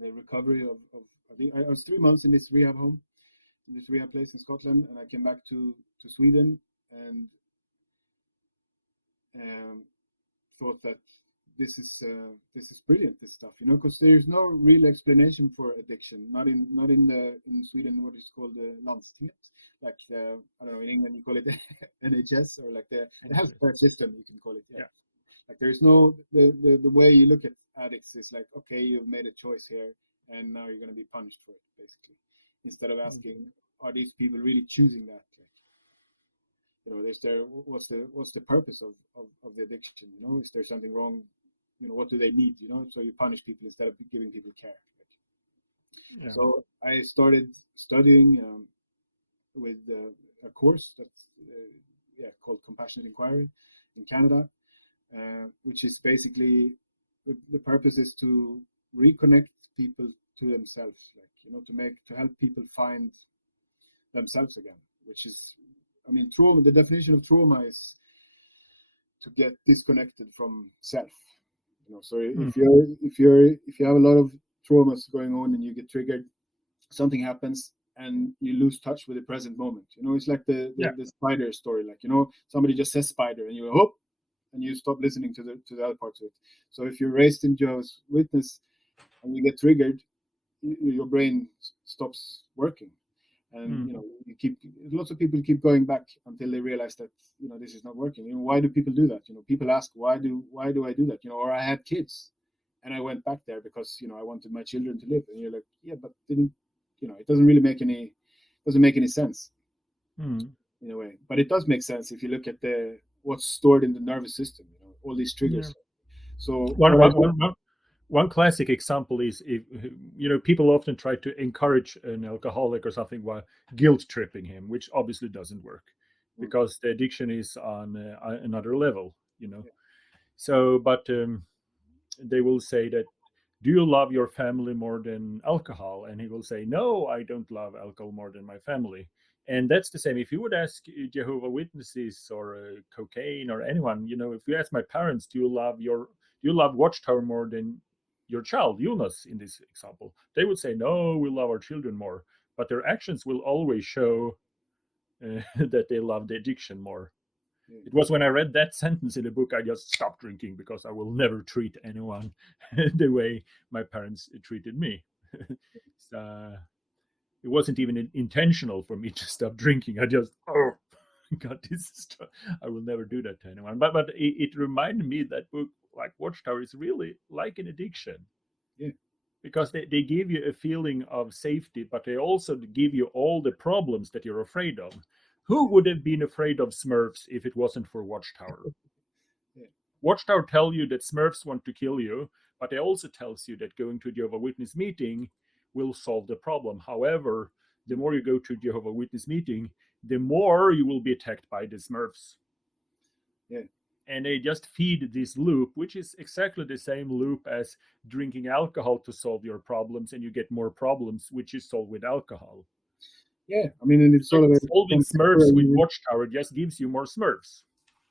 the recovery of I think I was 3 months in this rehab home, in this rehab place in Scotland, and I came back to Sweden and thought that this is brilliant, this stuff, because there's no real explanation for addiction, not in Sweden, what is called the landstinget, like I don't know, in England you call it NHS, or like the healthcare system, you can call it. Yeah. Like there's no the way you look at addicts is like, okay, you've made a choice here and now you're going to be punished for it, basically, instead of asking, are these people really choosing that? What's the purpose of the addiction? Is there something wrong? What do they need? So you punish people instead of giving people care. So I started studying with a course that's called Compassionate Inquiry in Canada, which is basically the purpose is to reconnect people to themselves, to help people find themselves again, which is I mean, trauma. The definition of trauma is to get disconnected from self. So Mm. if you have a lot of traumas going on and you get triggered, something happens and you lose touch with the present moment. It's like Yeah. the spider story. Like, somebody just says spider and you go, oh, and you stop listening to the other parts of it. So if you're raised in Jehovah's Witness and you get triggered, your brain stops working. And Mm. you keep lots of people keep going back until they realize that this is not working. Why do people do that? People ask, why do I do that? Or I had kids and I went back there because I wanted my children to live. And you're like, yeah, but didn't it doesn't really make any sense Mm. in a way. But it does make sense if you look at what's stored in the nervous system. All these Yeah. triggers. So One, what I one, do, one, one one classic example is if people often try to encourage an alcoholic or something while guilt tripping him, which obviously doesn't work mm, because the addiction is on another level. yeah, So, but they will say that, do you love your family more than alcohol? And he will say, no, I don't love alcohol more than my family. And that's the same if you would ask Jehovah Witnesses or cocaine or anyone. If you ask my parents, do you love Watchtower more than your child Jonas in this example? They would say, no, we love our children more, but their actions will always show that they love the addiction more. yeah, It was when I read that sentence in the book, I just stopped drinking because I will never treat anyone the way my parents treated me. So it wasn't even intentional for me to stop drinking. I just, oh, God, this is, I will never do that to anyone. But it reminded me that book, like Watchtower, is really like an addiction yeah, because they give you a feeling of safety, but they also give you all the problems that you're afraid of. Who would have been afraid of Smurfs if it wasn't for Watchtower? yeah, Watchtower tell you that Smurfs want to kill you, but it also tells you that going to a Jehovah Witness meeting will solve the problem. However, the mm, more you go to Jehovah Witness meeting, the more you will be attacked by the Smurfs. yeah, And they just feed this loop, which is exactly the same loop as drinking alcohol to solve your problems, and you get more problems, which is solved with alcohol. yeah. I mean, and it's So sort of a solving Smurfs with contemporary. Watchtower just gives you more Smurfs.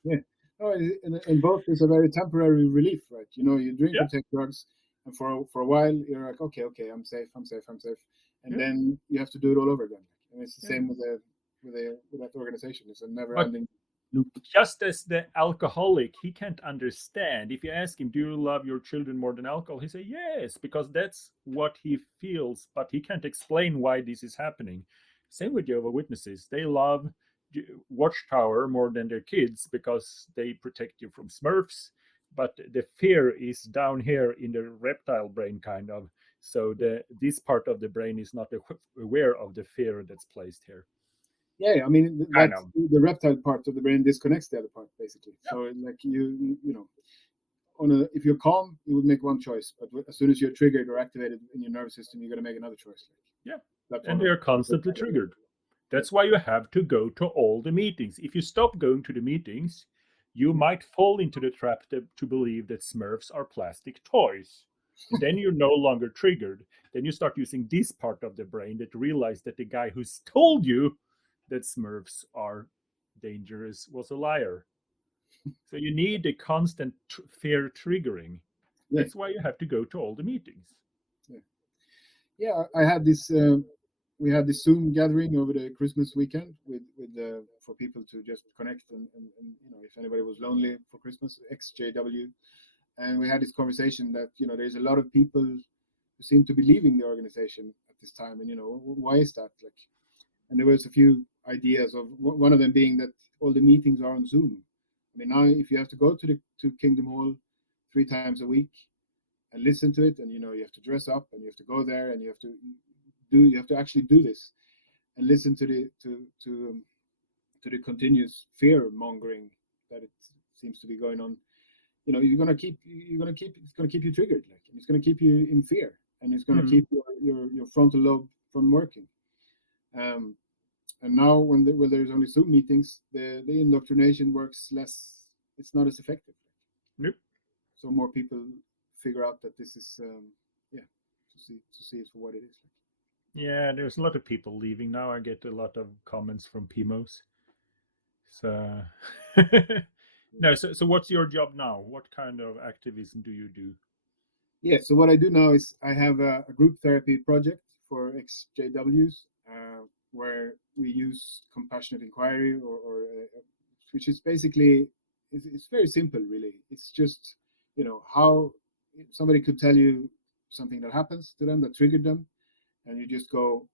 Yeah. No, and both is a very temporary relief, right? You drink or Yeah, take drugs, and for a while you're like, okay, okay, I'm safe, I'm safe, I'm safe, and yeah, then you have to do it all over again. And it's the yeah. same with that organization. It's a But never-ending loop. just as the alcoholic, he can't understand. If you ask him, do you love your children more than alcohol? He say yes, because that's what he feels, but he can't explain why this is happening. Same with Jehovah Witnesses. They love Watchtower more than their kids because they protect you from Smurfs, but the fear is down here in the reptile brain, kind of. So this part of the brain is not aware of the fear that's placed here. Yeah, I mean Kind that's of. the reptile part of the brain disconnects the other part basically. Yeah. So like if you're calm, you would make one choice, but as soon as you're triggered or activated in your nervous system, you're gonna make another choice. Yeah. That's And one they of are them. constantly triggered. Yeah, That's why you have to go to all the meetings. If you stop going to the meetings, you mm, might fall into the trap to believe that Smurfs are plastic toys. And then you're no longer triggered. Then you start using this part of the brain that realized that the guy who's told you that Smurfs are dangerous was a liar. So you need the constant fear triggering. yeah, That's why you have to go to all the meetings. yeah. Yeah, I had this. We had this Zoom gathering over the Christmas weekend with for people to just connect and if anybody was lonely for Christmas, XJW, and we had this conversation that there's a lot of people who seem to be leaving the organization at this time, and why is that? Like, and there was a few ideas of one of them being that all the meetings are on Zoom. I mean, now if you have to go to Kingdom Hall 3 times a week and listen to it, and you have to dress up and you have to go there and you have to actually do this and listen to the continuous fear mongering that it seems to be going on. It's gonna keep you triggered, like, and it's gonna keep you in fear, and it's gonna Hmm. keep your frontal lobe from working. um, and now when there's only Zoom meetings, the indoctrination works less. It's not as effective, Nope. so more people figure out that this is yeah, to see it for what it is. Yeah, there's a lot of people leaving now. I get a lot of comments from PMOs. So no. So what's your job now? What kind of activism do you do? Yeah, so what I do now is I have a group therapy project for XJWs, where we use compassionate inquiry, which is basically it's very simple, really. It's just how somebody could tell you something that happens to them that triggered them, and you just go,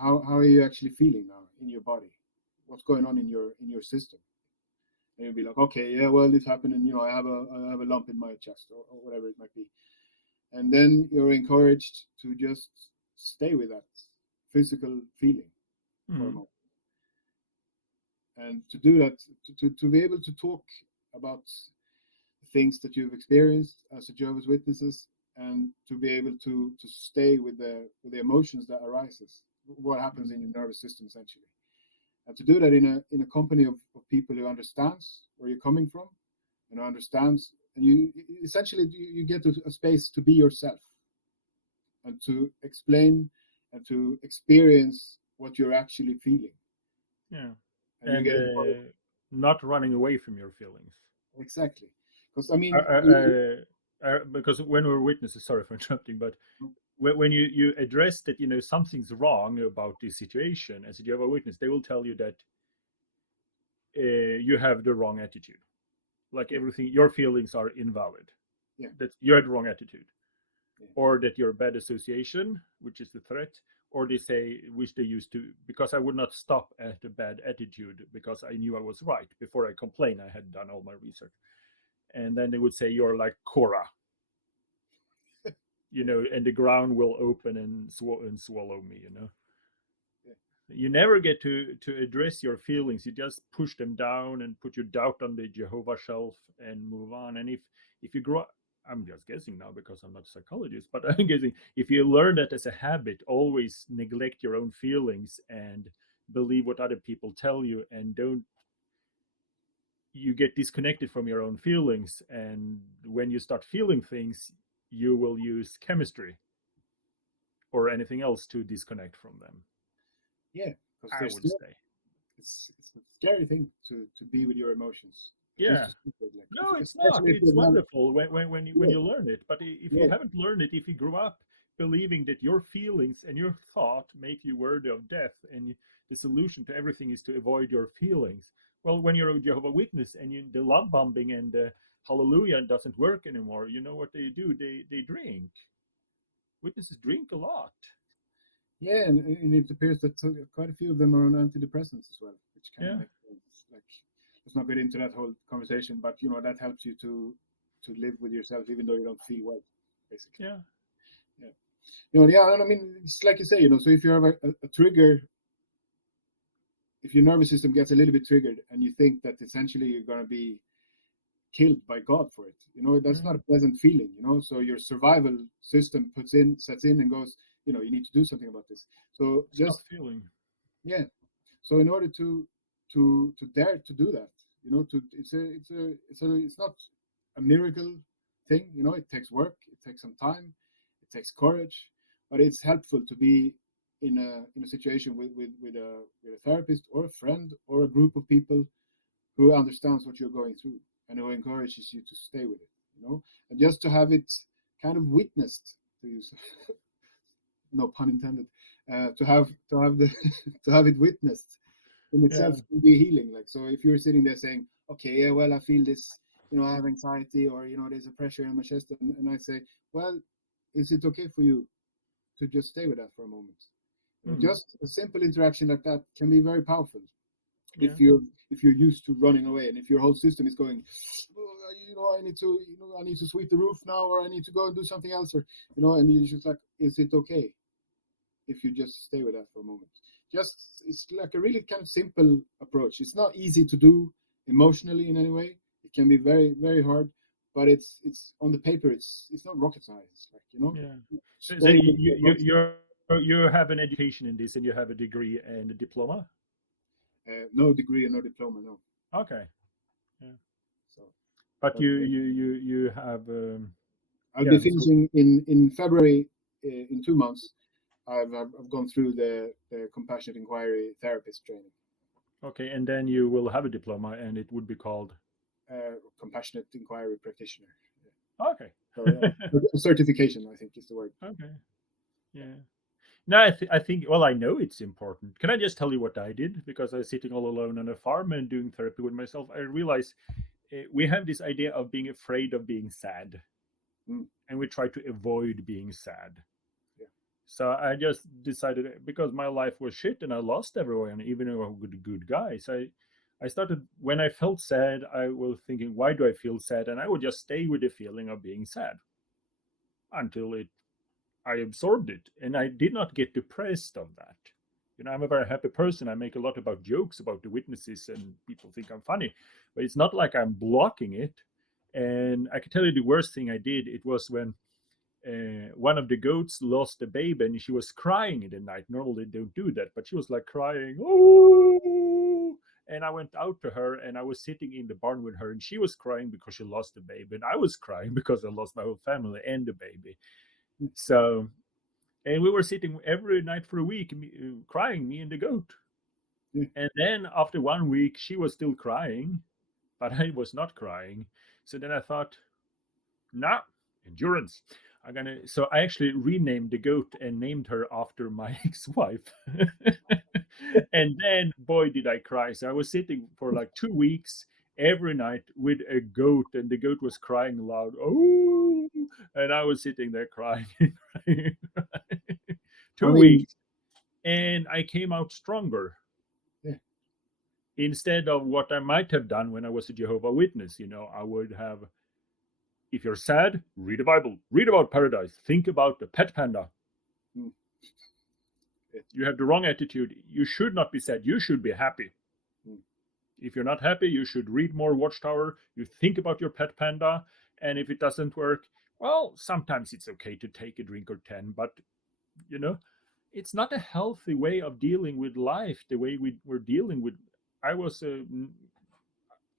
how are you actually feeling now in your body? What's going on in your system? And you'll be like, okay, yeah, well, this happened, and I have a lump in my chest, or whatever it might be. And then you're encouraged to just stay with that physical feeling for a Mm. moment, and to do that, to be able to talk about things that you've experienced as a Jehovah's Witnesses, and to be able to stay with the emotions that arises, what happens in your nervous system essentially, and to do that in a company of people who understands where you're coming from and understands, and you essentially you get a space to be yourself and to explain and to experience what you're actually feeling. Yeah. And you And get encouraged. not running away from your feelings. Exactly. Because, I Uh, mean, because when we're witnesses, sorry for interrupting, but when you address that, something's wrong about this situation as a Jehovah Witness, they will tell you that you have the wrong attitude. Like yeah, everything, your feelings are invalid. yeah, That you had the wrong attitude, yeah, or that you're a bad association, which is the threat, or they say, which they used to, because I would not stop at a bad attitude because I knew I was right before I complained. I had done all my research, and then they would say you're like Korah, and the ground will open and swallow me. yeah, You never get to address your feelings. You just push them down and put your doubt on the Jehovah shelf and move on. And if you grow up, I'm just guessing now because I'm not a psychologist, but I'm guessing if you learn that as a habit, always neglect your own feelings and believe what other people tell you, and don't you get disconnected from your own feelings. And when you start feeling things, you will use chemistry or anything else to disconnect from them. yeah. Because I there's would still, say. it's a scary thing to be with your emotions, just Yeah. to speak with, like, No, it's not. especially if It's you have, wonderful when yeah, you learn it. But if you yeah, haven't learned it, if you grew up believing that your feelings and your thought make you worthy of death, and the solution to everything is to avoid your feelings, well, when you're a Jehovah Witness and the love bombing and the hallelujah doesn't work anymore, you know what they do? They drink. Witnesses drink a lot. yeah, and it appears that quite a few of them are on antidepressants as well, which kind of Yeah, makes sense. Like, let's not get into that whole conversation, but that helps you to live with yourself even though you don't feel well, basically. yeah, Yeah. Yeah, and I mean, it's like you say, so if you have a trigger, if your nervous system gets a little bit triggered and you think that essentially you're going to be killed by God for it, that's yeah. not a pleasant feeling, so your survival system sets in and goes, you need to do something about this. So Stop just, feeling. yeah. So in order to dare to do that, it's not a miracle thing. It takes work, it takes some time, it takes courage, but it's helpful to be in a situation with a therapist or a friend or a group of people who understands what you're going through and who encourages you to stay with it. And just to have it kind of witnessed, to use no pun intended, to have the to have it witnessed in itself Yeah. can be healing. Like, so if you're sitting there saying, okay, yeah, well, I feel this, I have anxiety, or there's a pressure in my chest, and I say, well, is it okay for you to just stay with that for a moment? Mm. Just a simple interaction like that can be very powerful Yeah. if you're used to running away, and if your whole system is going, oh, I need to sweep the roof now, or I need to go and do something else, or and you're just like, is it okay if you just stay with that for a moment? Just, it's like a really kind of simple approach. It's not easy to do emotionally in any way. It can be very, very hard, but it's on the paper. It's not rocket science. Like, Yeah. So staying with your emotions. you have an education in this, and you have a degree and a diploma. No degree and no diploma, no. Okay. Yeah. So, But but you have I'll be yeah. So finishing in February. In 2 months, I've gone through the compassionate inquiry therapist training. Okay, and then you will have a diploma, and it would be called. Compassionate inquiry practitioner. Okay. So certification, I think, is the word. Okay. Yeah. No, I think. Well, I know it's important. Can I just tell you what I did? Because I was sitting all alone on a farm and doing therapy with myself. I realized we have this idea of being afraid of being sad, Mm, and we try to avoid being sad. yeah. So I just decided, because my life was shit and I lost everyone, even though I'm a good guy. So I started, when I felt sad, I was thinking, why do I feel sad? And I would just stay with the feeling of being sad until it I absorbed it, and I did not get depressed of that. I'm a very happy person. I make a lot about jokes about the witnesses, and people think I'm funny, but it's not like I'm blocking it. And I can tell you the worst thing I did. It was when one of the goats lost a baby, and she was crying in the night. Normally they don't do that, but she was like crying, oh. And I went out to her, and I was sitting in the barn with her, and she was crying because she lost the baby, and I was crying because I lost my whole family and the baby. So, and we were sitting every night for a week, crying, me and the goat. Yeah. And then after 1 week, she was still crying, but I was not crying. So then I thought, nah, endurance. So I actually renamed the goat and named her after my ex-wife. And then, boy, did I cry. So I was sitting for like 2 weeks every night with a goat, and the goat was crying loud. Oh, and I was sitting there crying. I two mean, weeks, and I came out stronger yeah. instead of what I might have done when I was a Jehovah Witness. I would have, if you're sad, read the Bible, read about paradise, think about the pet panda. Mm, yeah. You have the wrong attitude. You should not be sad. You should be happy. Mm, If you're not happy, you should read more Watchtower. You think about your pet panda. And if it doesn't work, well, sometimes it's okay to take a drink or 10, but you know, it's not a healthy way of dealing with life the way we were dealing with. I was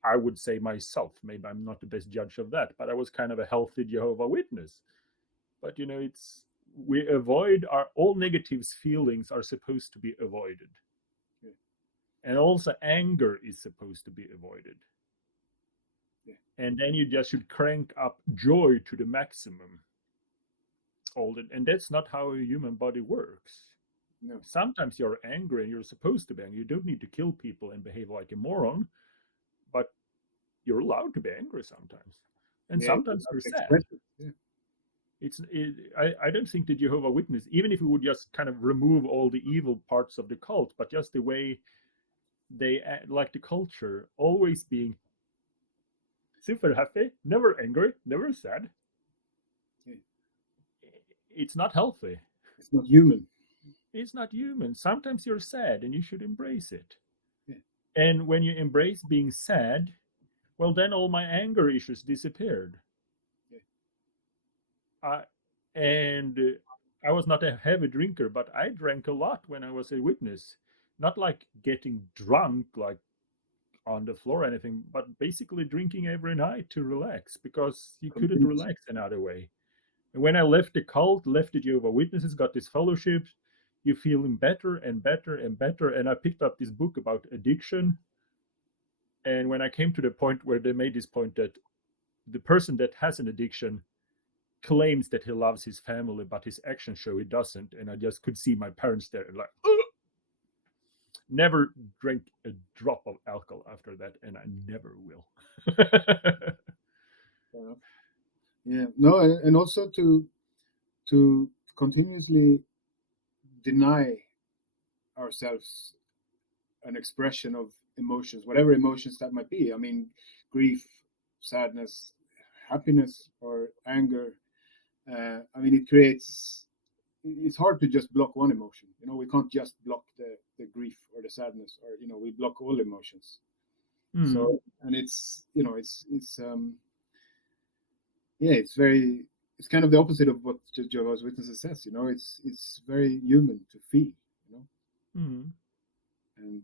I would say myself, maybe I'm not the best judge of that, but I was kind of a healthy Jehovah Witness. But it's we avoid our all negative feelings are supposed to be avoided, yeah. and also anger is supposed to be avoided. Yeah. And then you just should crank up joy to the maximum. And that's not how a human body works. No. Sometimes you're angry and you're supposed to be angry. You don't need to kill people and behave like a moron, but you're allowed to be angry sometimes. And Yeah. sometimes you're sad. Expression. Yeah. I don't think the Jehovah Witness, even if we would just kind of remove all the evil parts of the cult, but just the way they act, like the culture, always being super happy, never angry, never sad. Yeah. It's not healthy. It's not human. It's not human. Sometimes you're sad and you should embrace it. Yeah. And when you embrace being sad, well, then all my anger issues disappeared. Yeah. I, and I was not a heavy drinker, but I drank a lot when I was a witness. Not like getting drunk, like on the floor or anything, but basically drinking every night to relax because you couldn't Continuous. relax another way. And when I left the cult, left the Jehovah Witnesses, got this fellowship, you feeling better and better and better. And I picked up this book about addiction. And when I came to the point where they made this point that the person that has an addiction claims that he loves his family, but his actions show he doesn't. And I just could see my parents there and like, ugh! Never drank a drop of alcohol after that, and I never will. Yeah. No, and also to continuously deny ourselves an expression of emotions, whatever emotions that might be. I mean, grief, sadness, happiness, or anger. I mean, it creates. It's hard to just block one emotion. We can't just block the grief or the sadness, or we block all emotions. Mm. So, and it's yeah, it's kind of the opposite of what Jehovah's Witnesses says. It's very human to feel. You know, Mm. and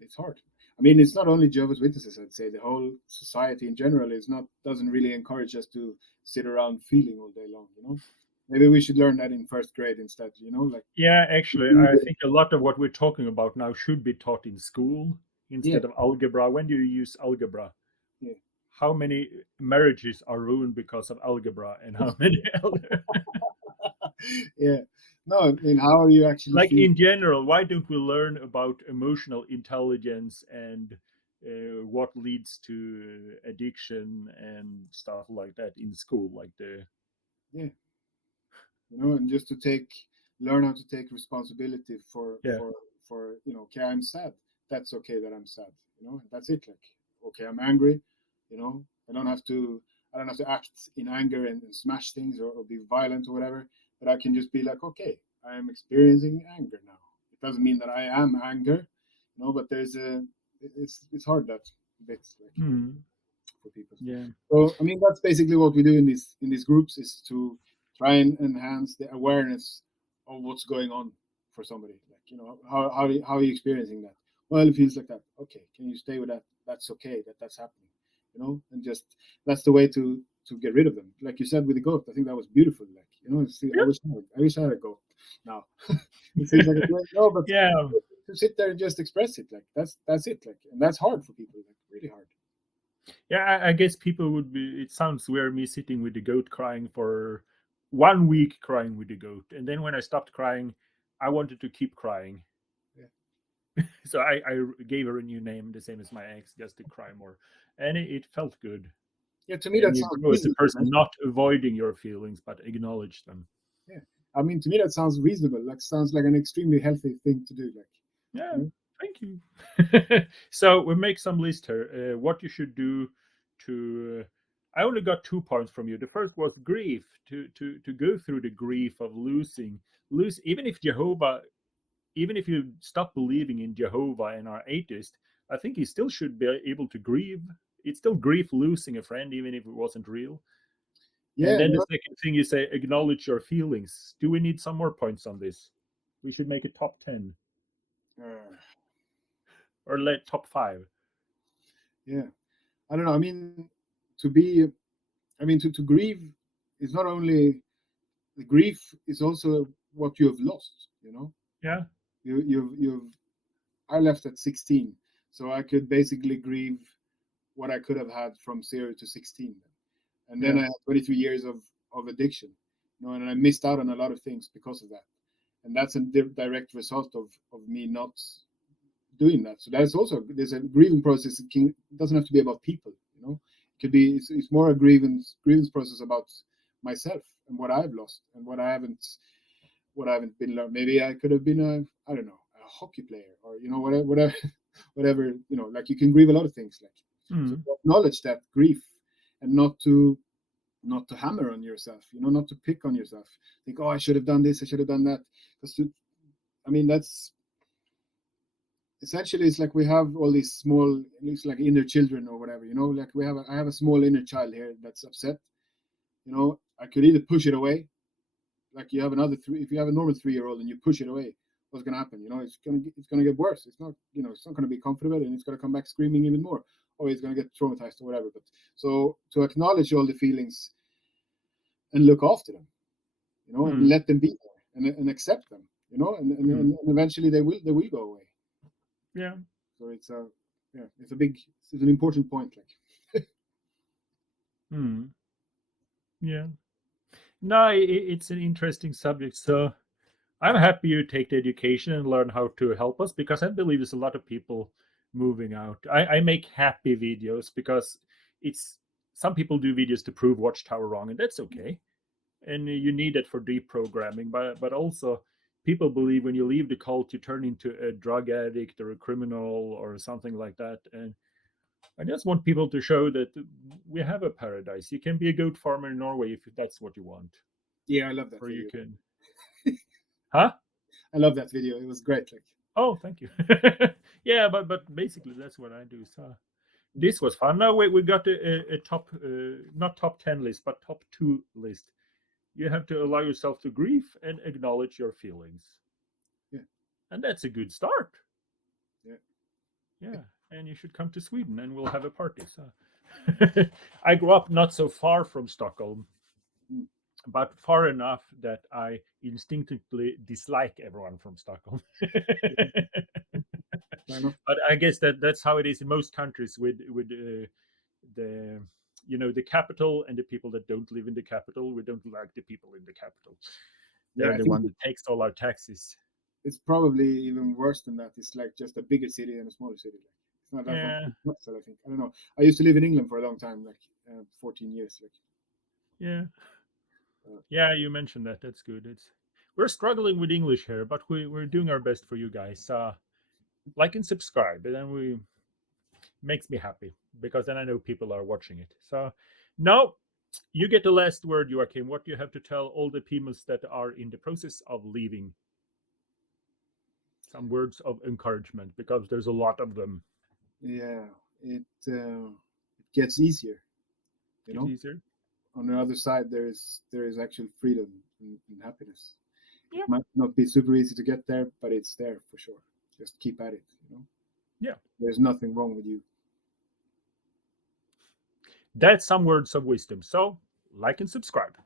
it's hard. I mean, it's not only Jehovah's Witnesses. I'd say the whole society in general doesn't really encourage us to sit around feeling all day long. Maybe we should learn that in first grade instead. Like Yeah, actually, I think a lot of what we're talking about now should be taught in school. Yeah, instead of algebra. When do you use algebra? yeah. How many marriages are ruined because of algebra, and how many other? Yeah. No, I mean, how are you actually Like feeling? in general, why don't we learn about emotional intelligence and what leads to addiction and stuff like that in school? Like the Yeah, and just to learn how to take responsibility for yeah, okay, I'm sad. That's okay that I'm sad. That's it. Like, okay, I'm angry. I don't have to. I don't have to act in anger and smash things or be violent or whatever. But I can just be like, okay, I am experiencing anger now. It doesn't mean that I am anger, but there's a. It's hard that bit like hmm, for people. yeah, So I mean that's basically what we do in these groups is to try and enhance the awareness of what's going on for somebody. Like how are you experiencing that? Well, it feels like that. Okay, can you stay with that? That's okay. That's happening. And just that's the way to get rid of them. Like you said with the goat, I think that was beautiful. Like I wish I had a goat now. It seems like a great no, but yeah. to sit there and just express it like that's it like and that's hard for people like really hard. Yeah, I guess people would be. It sounds weird me sitting with the goat crying for 1 week, crying with the goat, and then when I stopped crying, I wanted to keep crying. Yeah. So I gave her a new name, the same as my ex, just to cry more, and it felt good. Yeah, to me And that you sounds grow as a reasonable, man. person, not avoiding your feelings, but acknowledge them. Yeah, I mean, to me that sounds reasonable. Like, sounds like an extremely healthy thing to do. Like, Yeah, you know? thank you. So we make some list here. What you should do to. I only got 2 points from you. The first was grief. To go through the grief of lose. Even if Jehovah, even if you stop believing in Jehovah and are atheist, I think you still should be able to grieve. It's still grief losing a friend, even if it wasn't real. And Yeah, then the second thing you say, acknowledge your feelings. Do we need some more points on this? We should make it top 10 uh, or let top 5. yeah. I don't know. I mean, to be, I mean, to grieve is not only the grief is also what you have lost. Yeah. You've. I left at 16, so I could basically grieve what I could have had from 0 to 16, and then Yeah. I had 23 years of addiction. And I missed out on a lot of things because of that. And that's a direct result of me not doing that. So that's also there's a grieving process. It doesn't have to be about people. It could be it's more a grievance process about myself and what I've lost and what I haven't been learned. Maybe I could have been I don't know a hockey player or whatever whatever like you can grieve a lot of things like so Mm. to acknowledge that grief and not to hammer on yourself, not to pick on yourself. Think, oh, I should have done this, I should have done that. Because I mean, that's essentially it's like we have all these small, it's like inner children or whatever. Like I have a small inner child here that's upset. I could either push it away, like you have another three. If you have a normal 3-year-old and you push it away, what's going to happen? It's gonna get worse. It's not going to be comfortable, and it's going to come back screaming even more, or it's going to get traumatized or whatever. But so to acknowledge all the feelings and look after them, and Mm. let them be there and accept them, Mm. and eventually they will go away. Yeah. So it's an important point. Like, Mm. Yeah. No, it's an interesting subject. So I'm happy you take the education and learn how to help us because I believe there's a lot of people moving out. I make happy videos because it's some people do videos to prove Watchtower wrong, and that's okay. And you need it for deprogramming, but also people believe when you leave the cult you turn into a drug addict or a criminal or something like that. And I just want people to show that we have a paradise. You can be a goat farmer in Norway if that's what you want, yeah, I love that or you video. can, huh? I love that video. It was great. Like, Oh, thank you. Yeah, but basically that's what I do. So this was fun. Now we got a top, not top 10 list, but top 2 list. You have to allow yourself to grieve and acknowledge your feelings, yeah, and that's a good start. yeah, Yeah, and you should come to Sweden and we'll have a party. So I grew up not so far from Stockholm, mm, but far enough that I instinctively dislike everyone from Stockholm. Fair enough. But I guess that's how it is in most countries with the the capital and the people that don't live in the capital. We don't like the people in the capital. Yeah, They're I the think one that takes all our taxes. it's probably even worse than that. It's like just a bigger city and a smaller city. Like, it's not that Yeah, much. I think. I don't know. I used to live in England for a long time, like 14 years. Like, yeah, uh, yeah. You mentioned that. That's good. We're struggling with English here, but we're doing our best for you guys. Like and subscribe, and then we makes me happy because then I know people are watching it. So now you get the last word, Joakim. What do you have to tell all the people that are in the process of leaving? Some words of encouragement because there's a lot of them. yeah, it gets easier. You It's know, easier. on the other side, there is actual freedom and happiness. It Yeah, might not be super easy to get there, but it's there for sure. Just keep at it. yeah. There's nothing wrong with you. That's some words of wisdom. So like and subscribe.